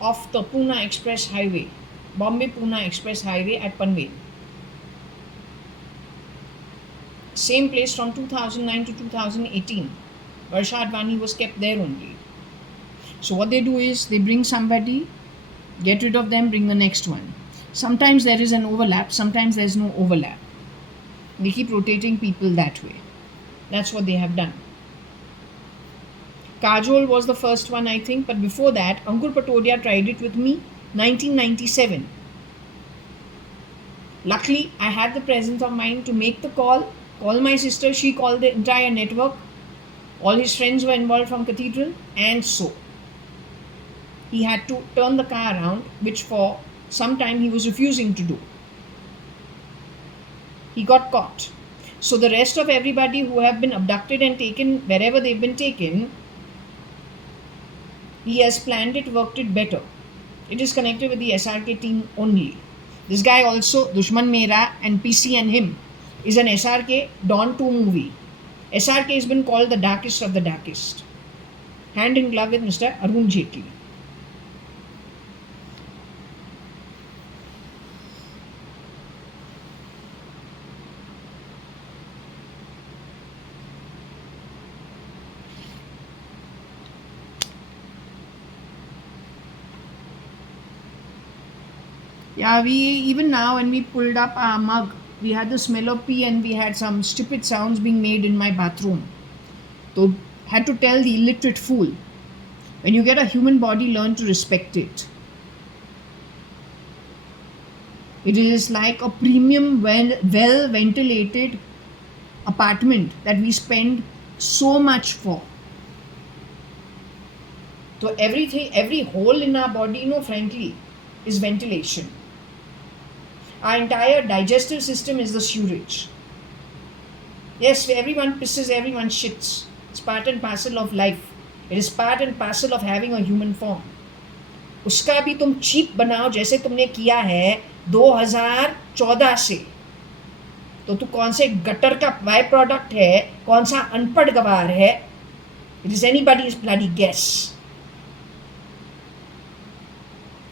off the Pune Express Highway, Bombay Pune Express Highway at Panvel. Same place from 2009 to 2018. JAYA.ADVANI was kept there only. So what they do is they bring somebody, get rid of them, bring the next one. Sometimes there is an overlap, sometimes there is no overlap. They keep rotating people that way. That's what they have done. Kajol was the first one, I think, but before that, Ankur Patodia tried it with me, 1997. Luckily, I had the presence of mind to make the call my sister, she called the entire network. All his friends were involved from Cathedral, and so he had to turn the car around, which for some time he was refusing to do. He got caught. So the rest of everybody who have been abducted and taken wherever they've been taken, he has planned it, worked it better. It is connected with the SRK team only. This guy also, Dushman Mera and PC and him, is an SRK Dawn 2 movie. SRK has been called the darkest of the darkest. Hand in glove with Mr. Arun Jaitley. Yeah, we even now when we pulled up our mug, we had the smell of pee and we had some stupid sounds being made in my bathroom. So had to tell the illiterate fool, when you get a human body, learn to respect it. It is like a premium, well ventilated apartment that we spend so much for. So every hole in our body, frankly, is ventilation. Our entire digestive system is the sewerage. Yes, everyone pisses, everyone shits. It's part and parcel of life. It is part and parcel of having a human form. उसका भी तुम cheap बनाओ जैसे तुमने किया है 2014 से. तो तू कौन से गटर का बाय प्रोडक्ट है, कौन सा अनपढ़ गवार है? It is anybody's bloody guess.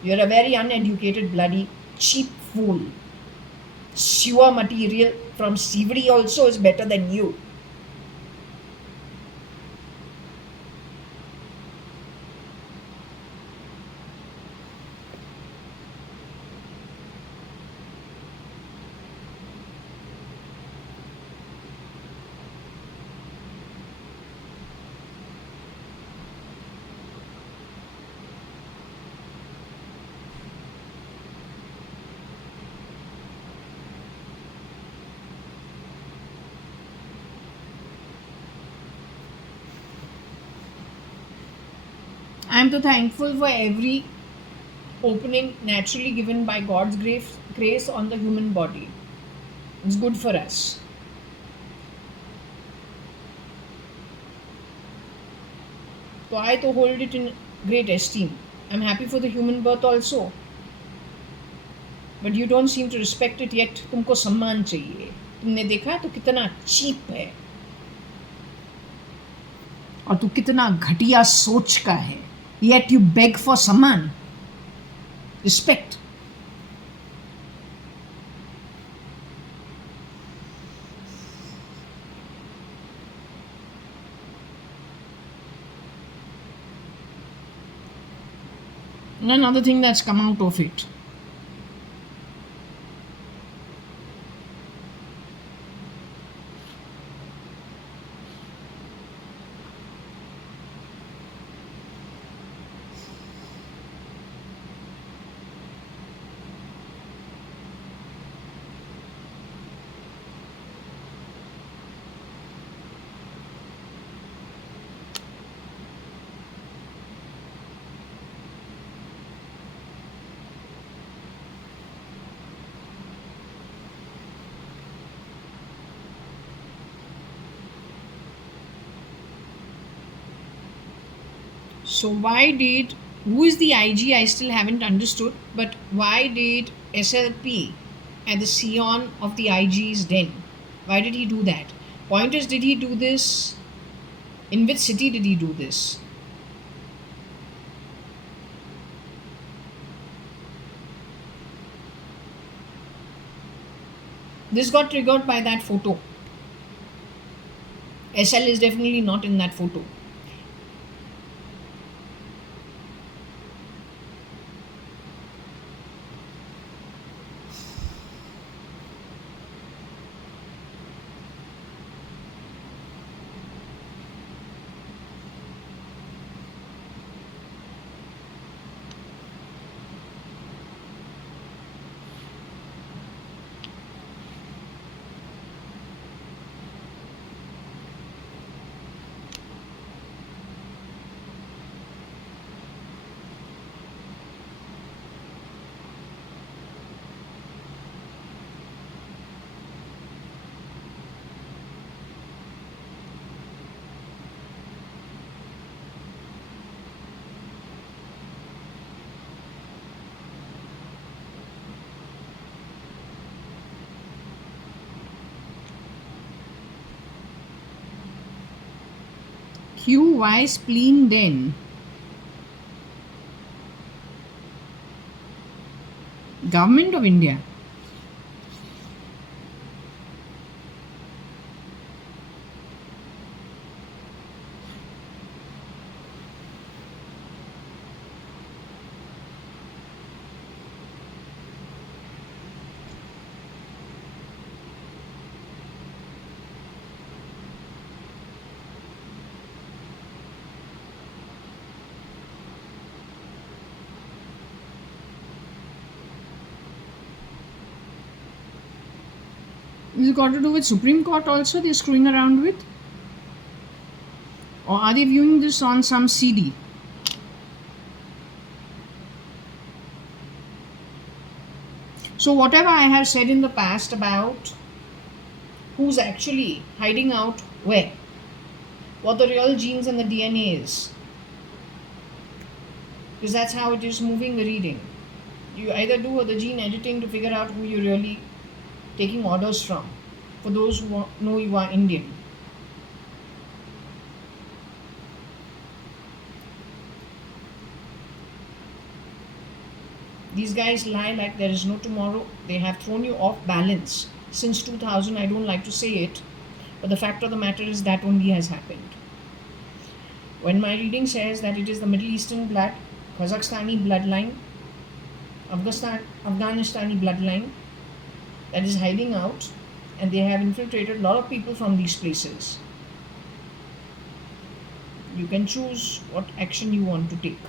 You're a very uneducated, bloody, cheap fool. Sewer material from Sivri also is better than you. I am so thankful for every opening naturally given by God's grace on the human body. It's good for us. So I to hold it in great esteem. I'm happy for the human birth also. But you don't seem to respect it yet. तुमको सम्मान चाहिए. तुमने देखा तो कितना cheap है और तू कितना घटिया सोच का है. Yet you beg for सम्मान, respect. And another thing that's come out of it. So why did, who is the IG? I still haven't understood. But why did SLP at the Sion of the IG's den? Why did he do that? Point is, did he do this? In which city did he do this? This got triggered by that photo. SL is definitely not in that photo. QY spleen den. Government of India. Is it got to do with Supreme Court also they're screwing around with? Or are they viewing this on some CD? So whatever I have said in the past about who's actually hiding out where, what the real genes and the DNA is, because that's how it is moving the reading. You either do the gene editing to figure out who you're really taking orders from, for those who know you are Indian. These guys lie like there is no tomorrow. They have thrown you off balance since 2000. I don't like to say it, but the fact of the matter is that only has happened. When my reading says that it is the Middle Eastern blood, Kazakhstani bloodline, Afghanistani bloodline that is hiding out, and they have infiltrated a lot of people from these places. You can choose what action you want to take.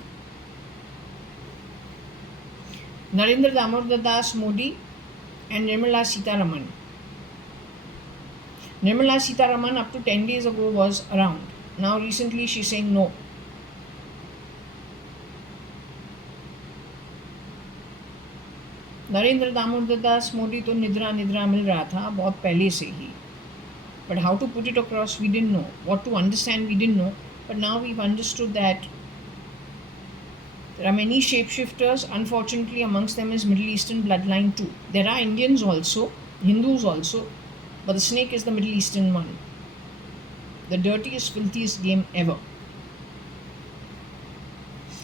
Narendra Damodar Das Modi and Nirmala Sitharaman. Nirmala Sitharaman up to 10 days ago was around. Now recently she's saying no. Narendra Damodar Das Modi तो निद्रा निद्रा मिल रहा था बहुत पहले से ही. But how to put it across we didn't know. What to understand we didn't know. But now we've understood that there are many shapeshifters. Unfortunately, amongst them is Middle Eastern bloodline too. There are Indians also, Hindus also, but the snake is the Middle Eastern one. The dirtiest, filthiest game ever.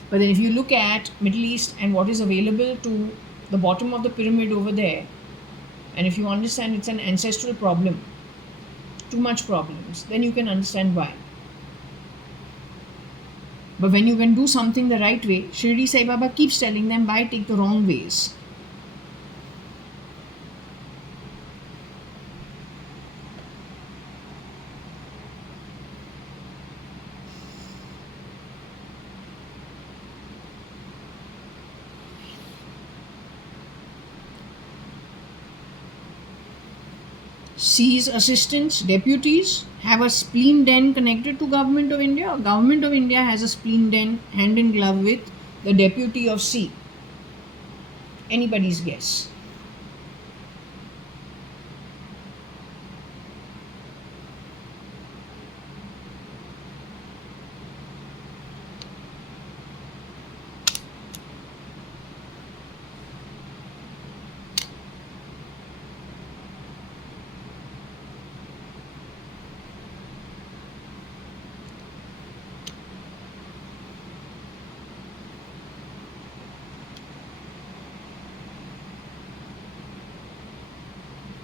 But then if you look at Middle East and what is available to the bottom of the pyramid over there, and if you understand it's an ancestral problem, too much problems, then you can understand why. But when you can do something the right way, Shirdi Sai Baba keeps telling them, why take the wrong ways? C's assistants, deputies have a spleen den connected to Government of India, or Government of India has a spleen den hand in glove with the deputy of C. Anybody's guess.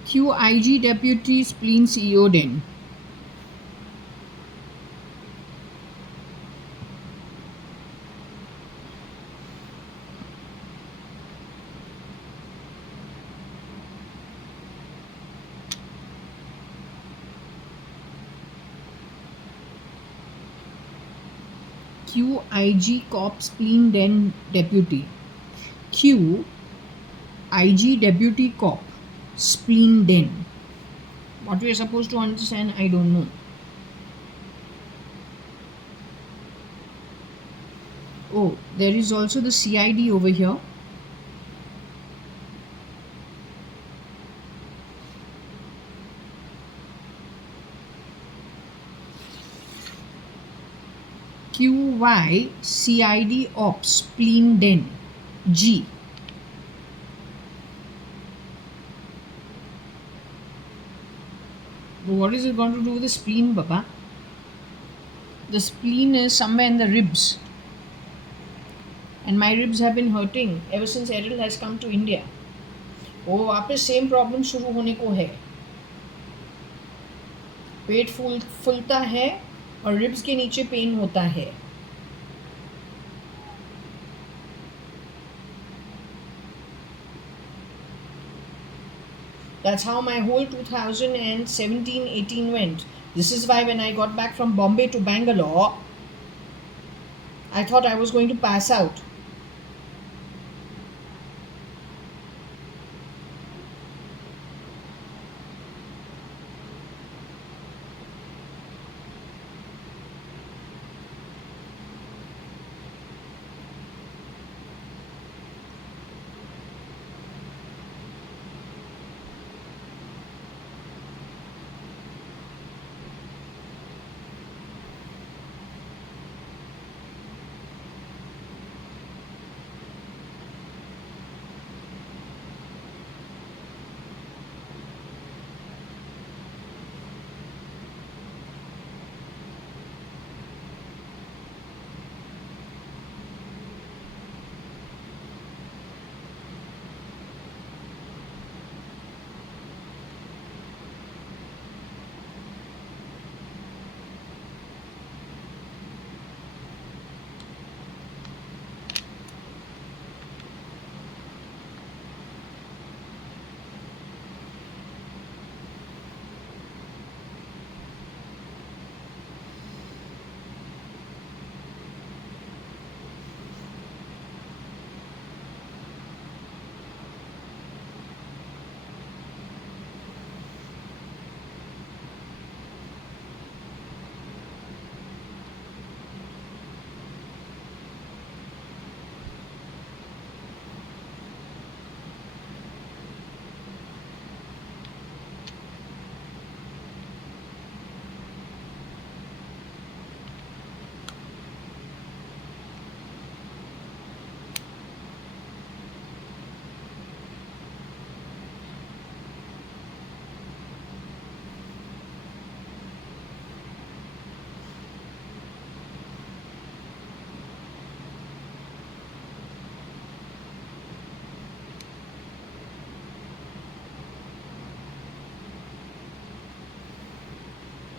QIG Deputy Spleen CEO Den. QIG Cop Spleen Den Deputy. QIG Deputy Cop Spleen Den. What we are supposed to understand, I don't know. Oh, there is also the CID over here. QY CID Ops Spleen Den G. What is it going to do with the spleen, Papa? The spleen is somewhere in the ribs. And my ribs have been hurting ever since Errol has come to India. वो वापस same problem शुरू होने को है. पेट फूलता है और ribs के नीचे पेन होता है. That's how my whole 2017-18 went. This is why when I got back from Bombay to Bangalore, I thought I was going to pass out.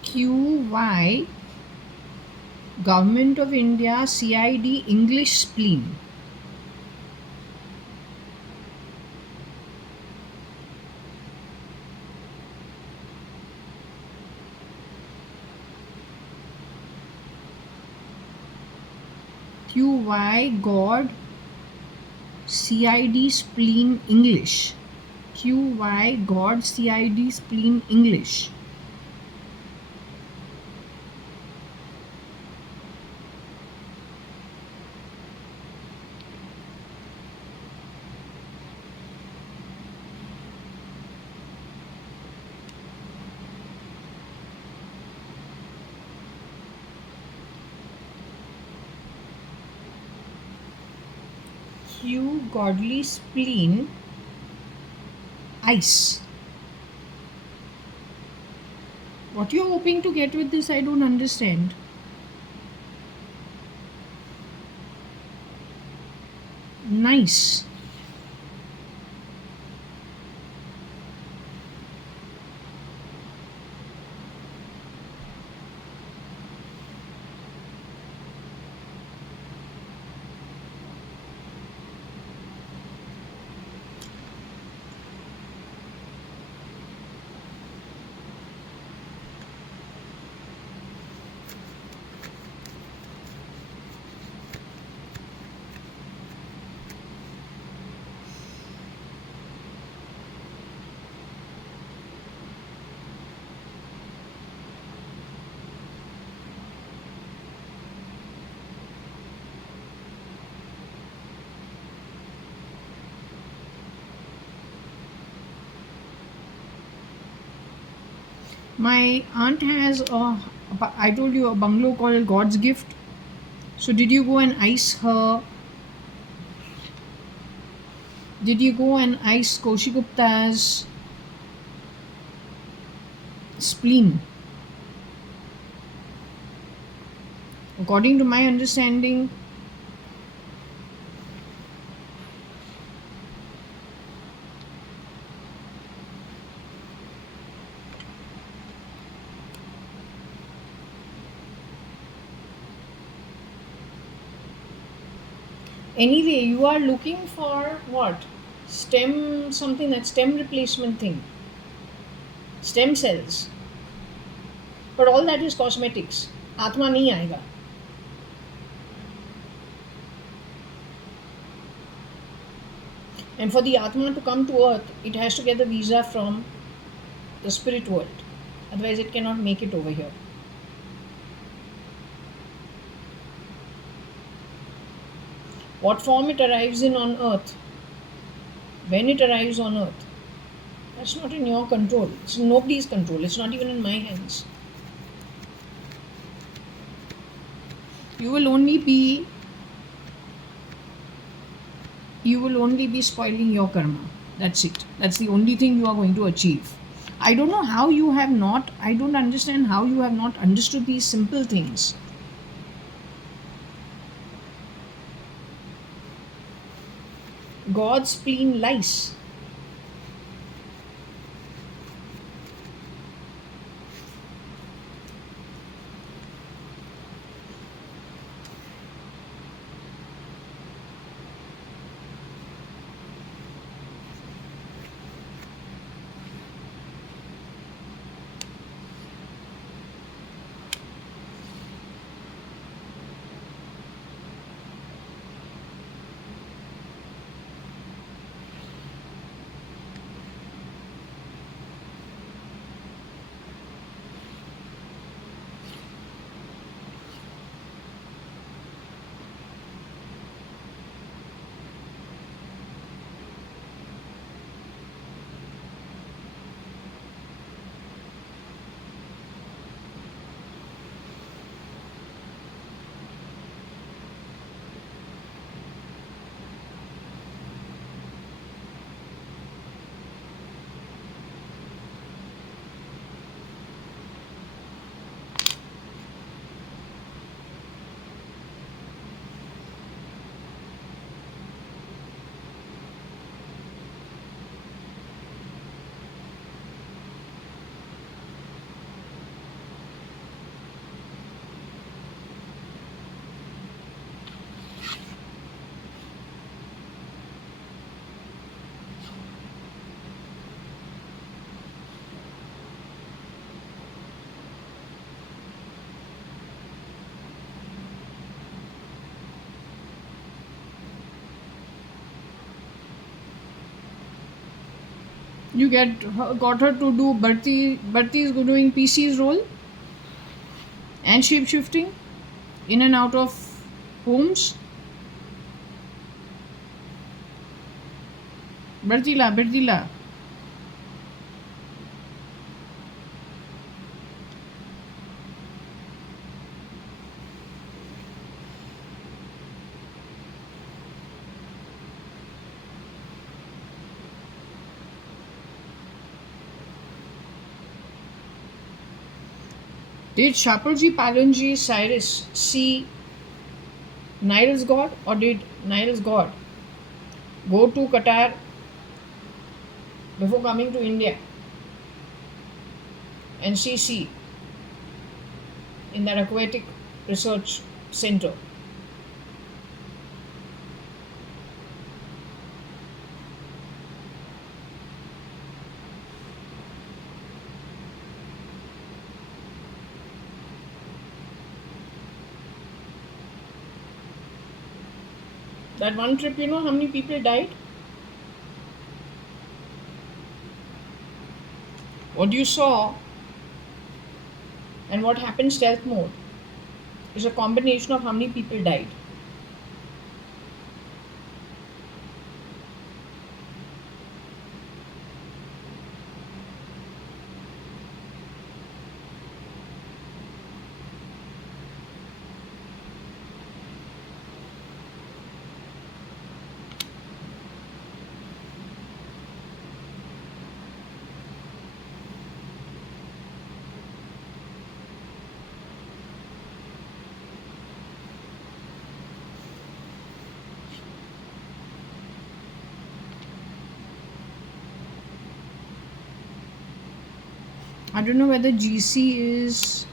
QY Government of India CID English spleen. QY God CID spleen English. QY God CID spleen English. Q godly spleen ice. What you're hoping to get with this, I don't understand. Nice. My aunt has I told you, a bungalow called God's Gift. So did you go and ice her? Did you go and ice Koshi Gupta's spleen? According to my understanding, anyway, you are looking for what? Stem something, that stem replacement thing. Stem cells. But all that is cosmetics. Atma nahi aayega. And for the Atma to come to earth, it has to get a visa from the spirit world. Otherwise, it cannot make it over here. What form it arrives in on earth, when it arrives on earth, that's not in your control. It's in nobody's control. It's not even in my hands. You will only be spoiling your karma. That's it. That's the only thing you are going to achieve. I don't know how you have not, I don't understand how you have not understood these simple things. God's spleen lice. You got her to do Bharti is doing PC's role and shape shifting in and out of homes. Bhartila. Did Shapoorji Palonji Cyrus see Nile's God, or did Nile's God go to Qatar before coming to India and see sea in that aquatic research center? That one trip, you know how many people died? What you saw and what happened stealth mode is a combination of how many people died. I don't know whether GC is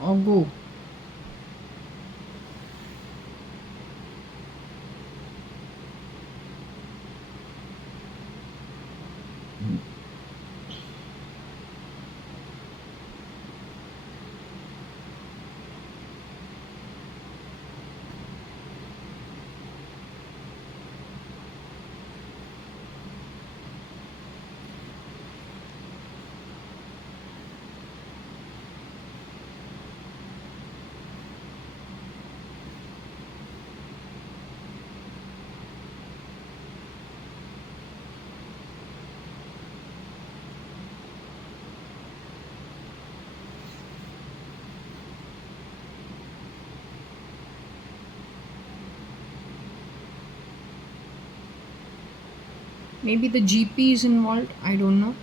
or go. Maybe the GP is involved. I don't know.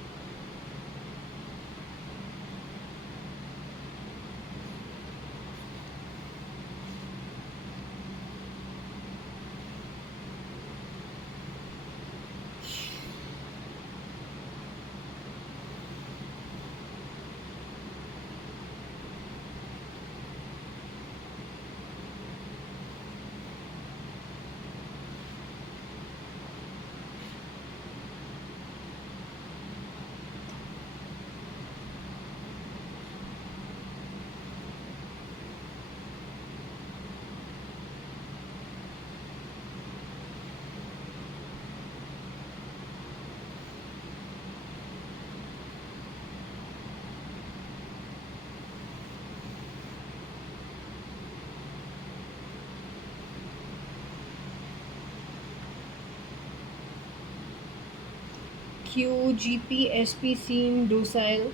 Q, GP, SP seem docile.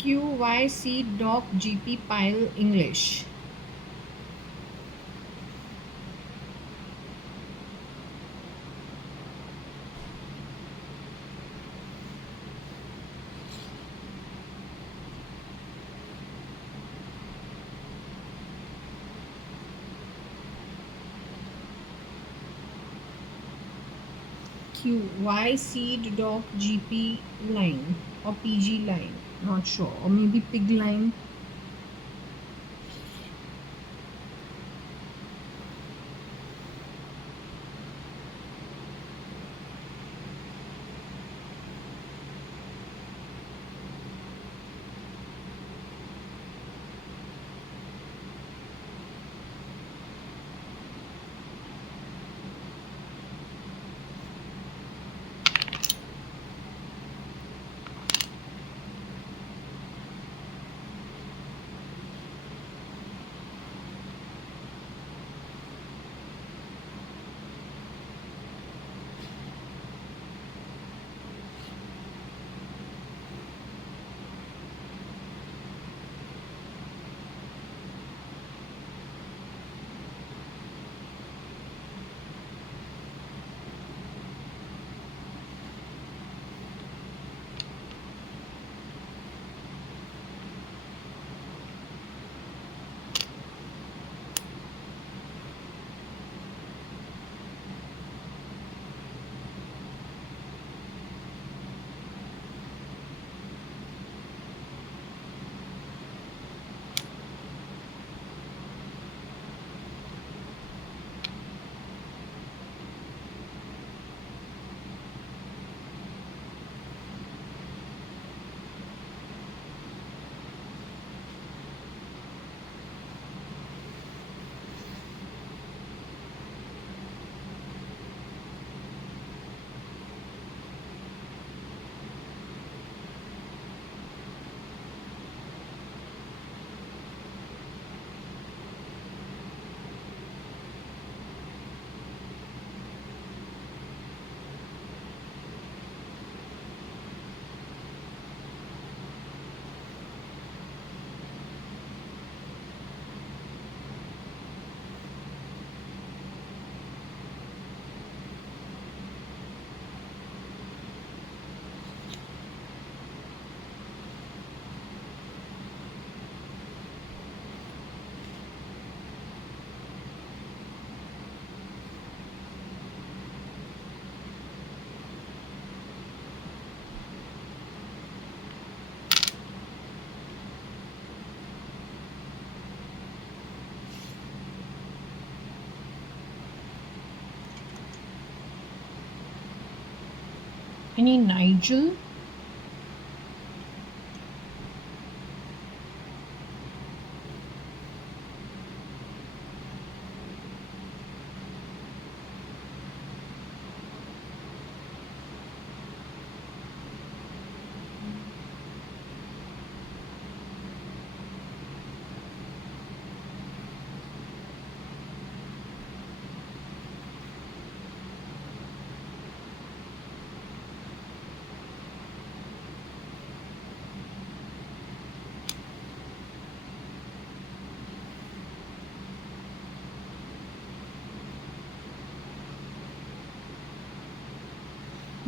Q, Y, C, Doc, GP, Pile, English. Q, Y, seed, dog, GP line or PG line. Not sure. Or maybe pig line. Any Nigel?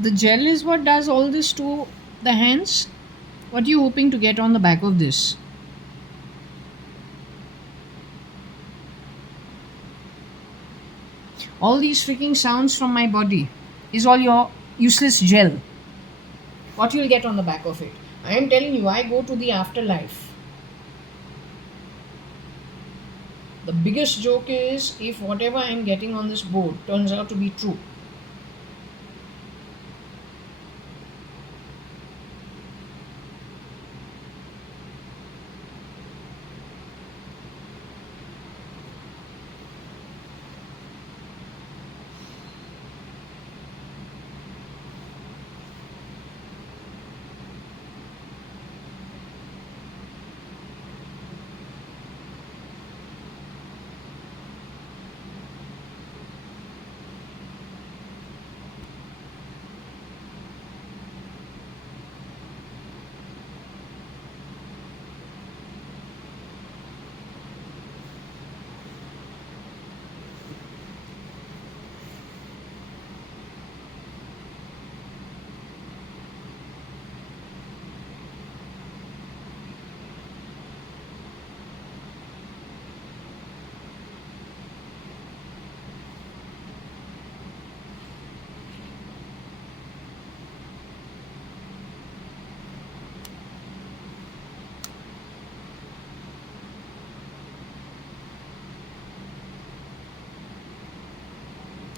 The gel is what does all this to the hands? What are you hoping to get on the back of this? All these freaking sounds from my body is all your useless gel. What you'll get on the back of it? I am telling you, I go to the afterlife. The biggest joke is if whatever I am getting on this board turns out to be true.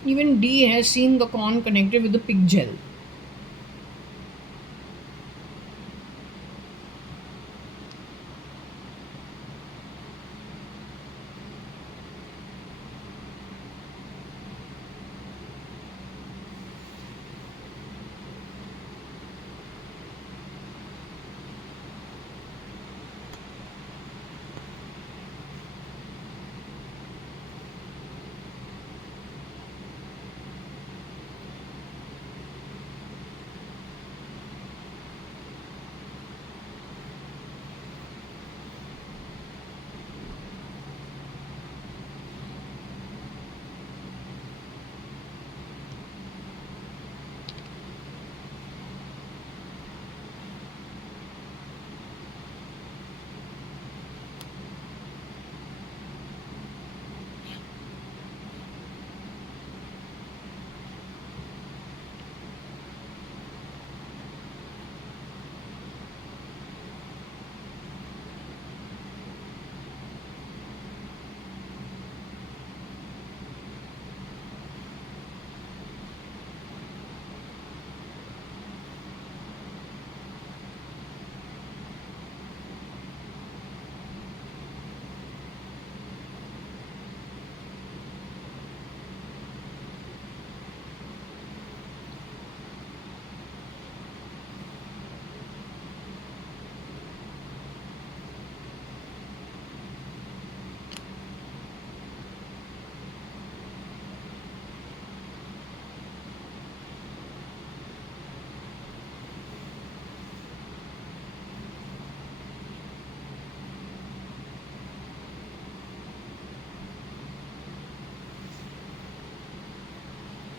Even D has seen the corn connected with the pig gel.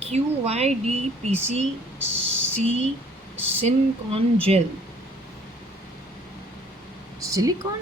QYDPC Sincon gel. Silicon?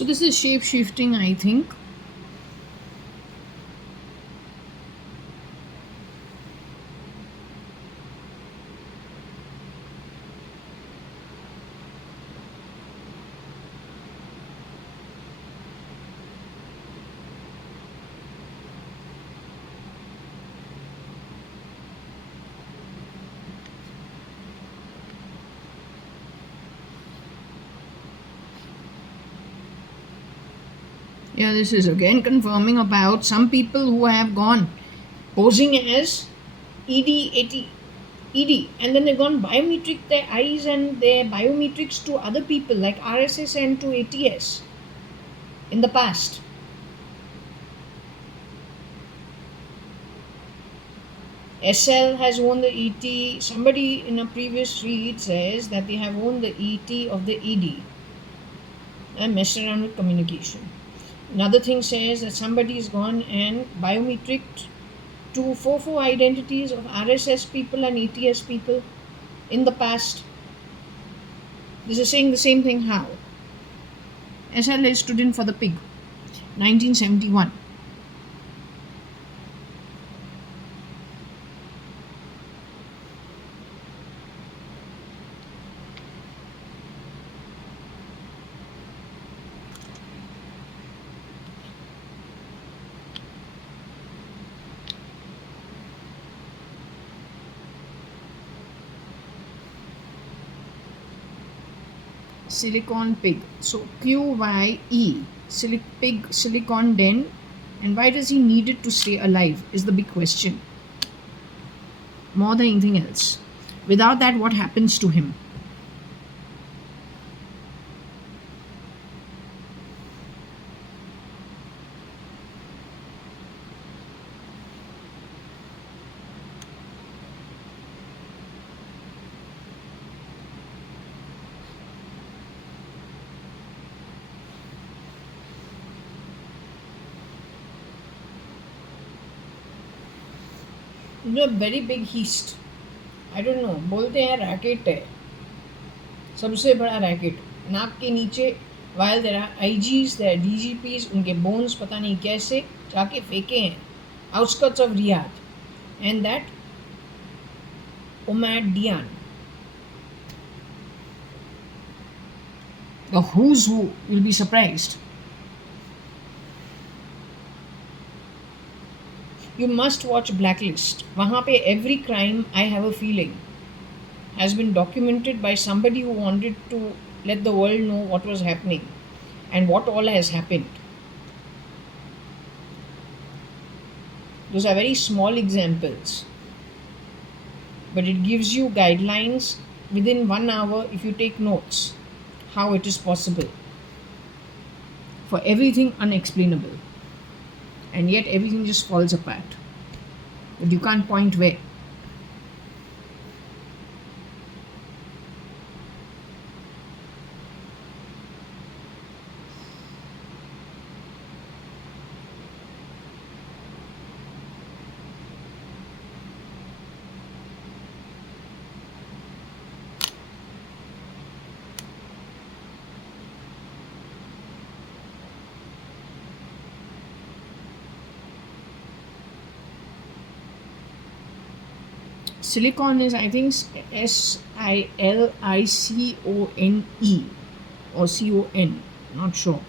So this is shape shifting, I think. Yeah, this is again confirming about some people who have gone posing as ED, and then they've gone biometric their eyes and their biometrics to other people like RSS and to ATS in the past. SL has won the ET. Somebody in a previous read says that they have won the ET of the ED and messed around with communication. Another thing says that somebody has gone and biometric to 4 identities of RSS people and ATS people in the past. This is saying the same thing. How? SL stood in for the pig, 1971. Silicon pig. So QYE, pig, silicon den. And why does he need it to stay alive is the big question. More than anything else. Without that, what happens to him? A very big heist. I don't know. बोलते हैं racket है, सबसे बड़ा racket नाक के नीचे. while there are IGs, there are DGPs, उनके bones पता नहीं कैसे जाके फेंके हैं outskirts of Riyadh. And that Omad Dian, the who's who, will be surprised. You must watch Blacklist. वहाँ पे every crime, I have a feeling, has been documented by somebody who wanted to let the world know what was happening and what all has happened. Those are very small examples, but it gives you guidelines within 1 hour if you take notes how it is possible for everything unexplainable, and yet everything just falls apart, but you can't point where. Silicon is, I think, SILICONE or CON, not sure.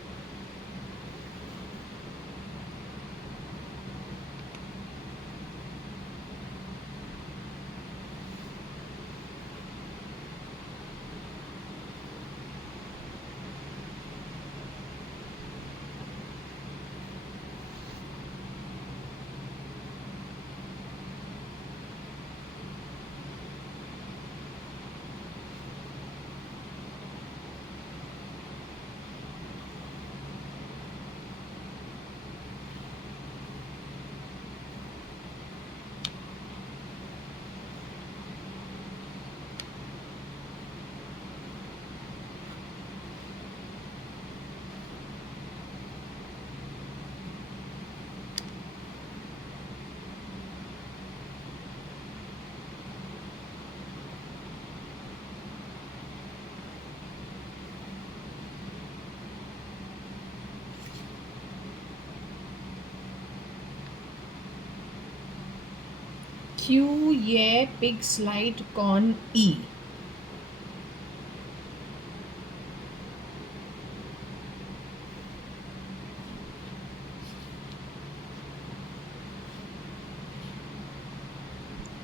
Q, yeah, pig, slide, con, E.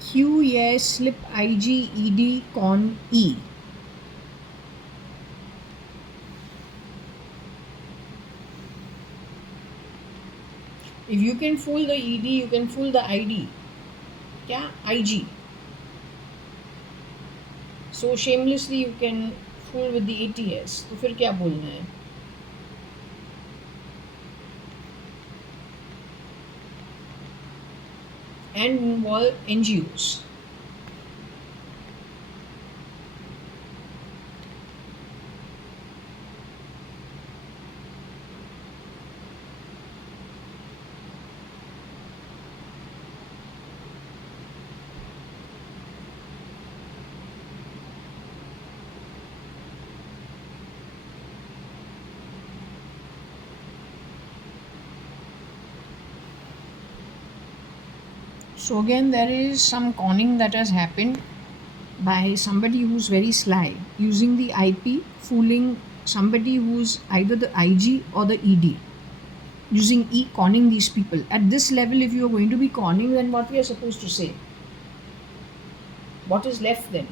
Q, yeah, slip, IG, ED, con, E. If you can fool the ED, you can fool the ID. Yeah, IG. So shamelessly you can fool with the ATS. तो फिर क्या बोलना है? And involve NGOs. So again, there is some conning that has happened by somebody who's very sly, using the IP, fooling somebody who's either the IG or the ED, using E, conning these people. At this level, if you're going to be conning, then what we are supposed to say? What is left then?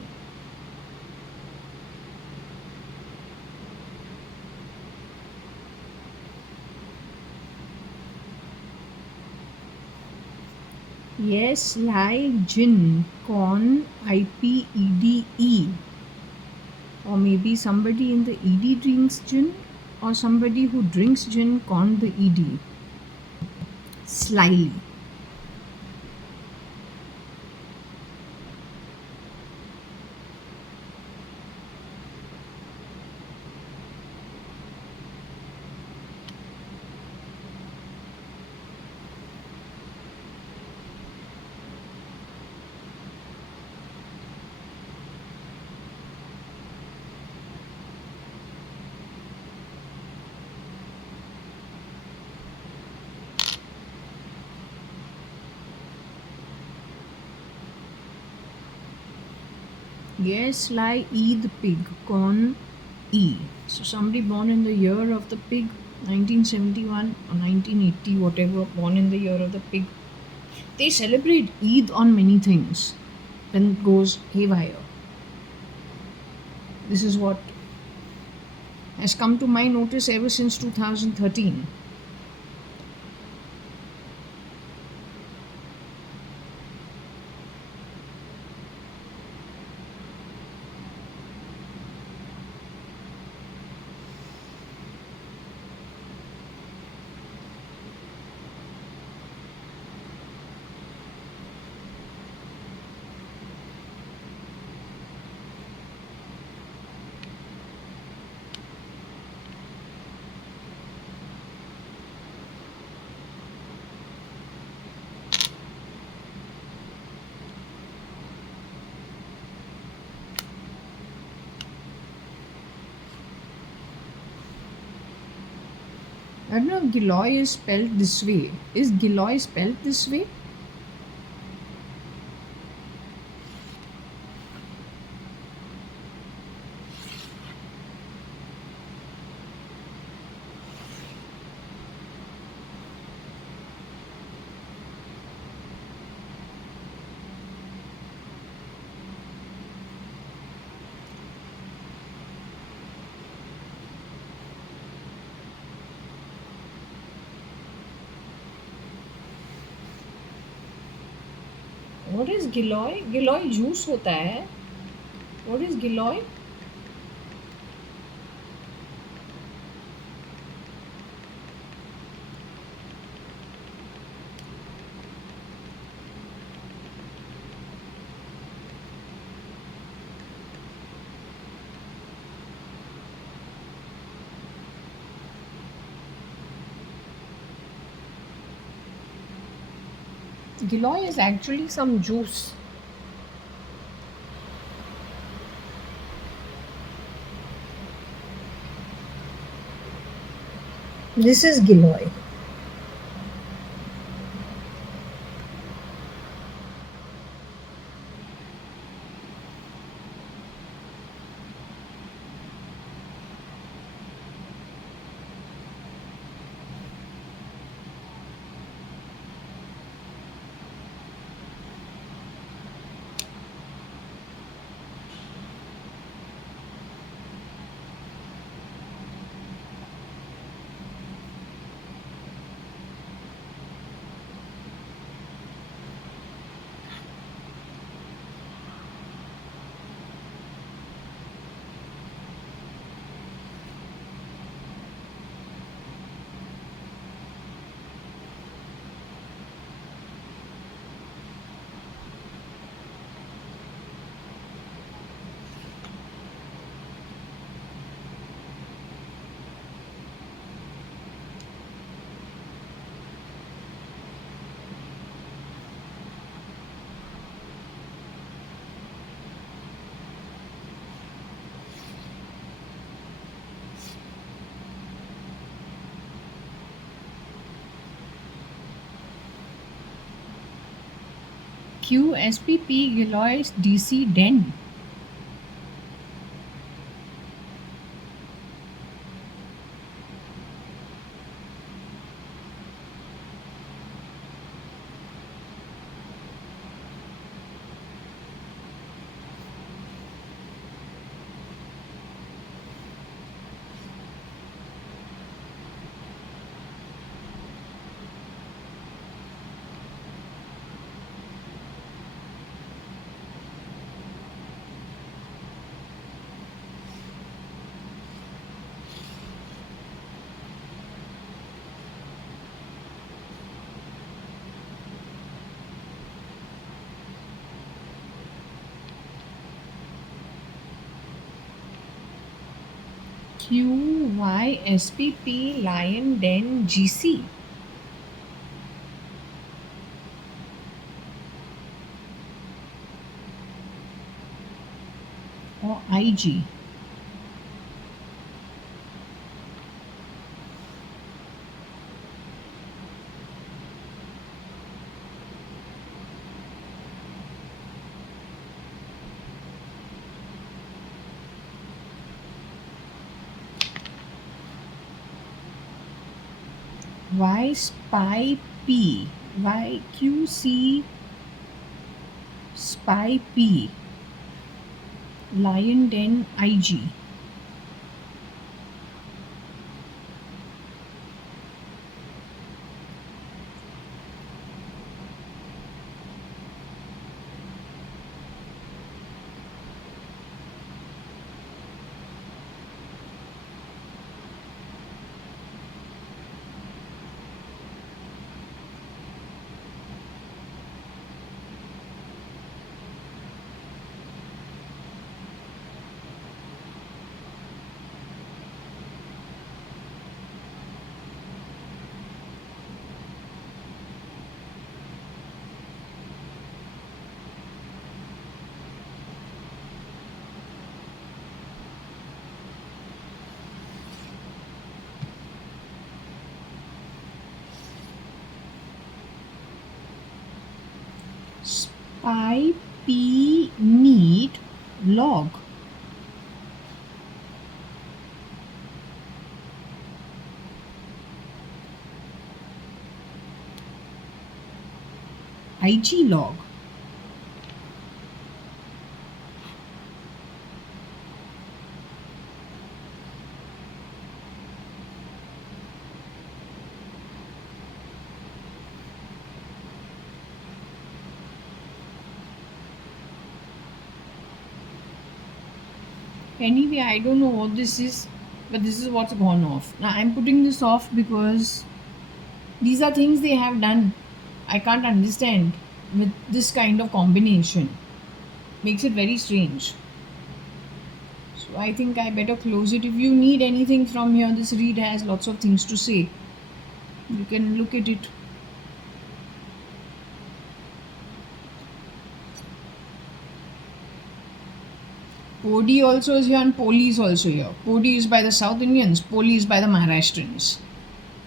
Yes, like gin, con, IP, ED, E. Or maybe somebody in the ED drinks gin, or somebody who drinks gin con the ED. Slyly. Yes, lie E the pig, con E. So somebody born in the year of the pig, 1971 or 1980, whatever, born in the year of the pig. They celebrate Eid on many things. Then it goes haywire. This is what has come to my notice ever since 2013. I don't know if Giloy is spelled this way. Is Giloy spelled this way? What is Giloy? Giloy juice होता है. What is Giloy? Giloy is actually some juice. This is Giloy. QSPP Gilois DC Den. QYSPP Lion Den GC. Or IG. Y Spy P. YQC Spy P. Lion Den IG. Spy P Need Log. IG log. Anyway, I don't know what this is, but this is what's gone off. Now I'm putting this off because these are things they have done. I can't understand with this kind of combination. Makes it very strange. So I think I better close it. If you need anything from here, this read has lots of things to say. You can look at it. Podi also is here and Poli is also here. Podi is by the South Indians, Poli is by the Maharashtrians.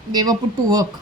They were put to work.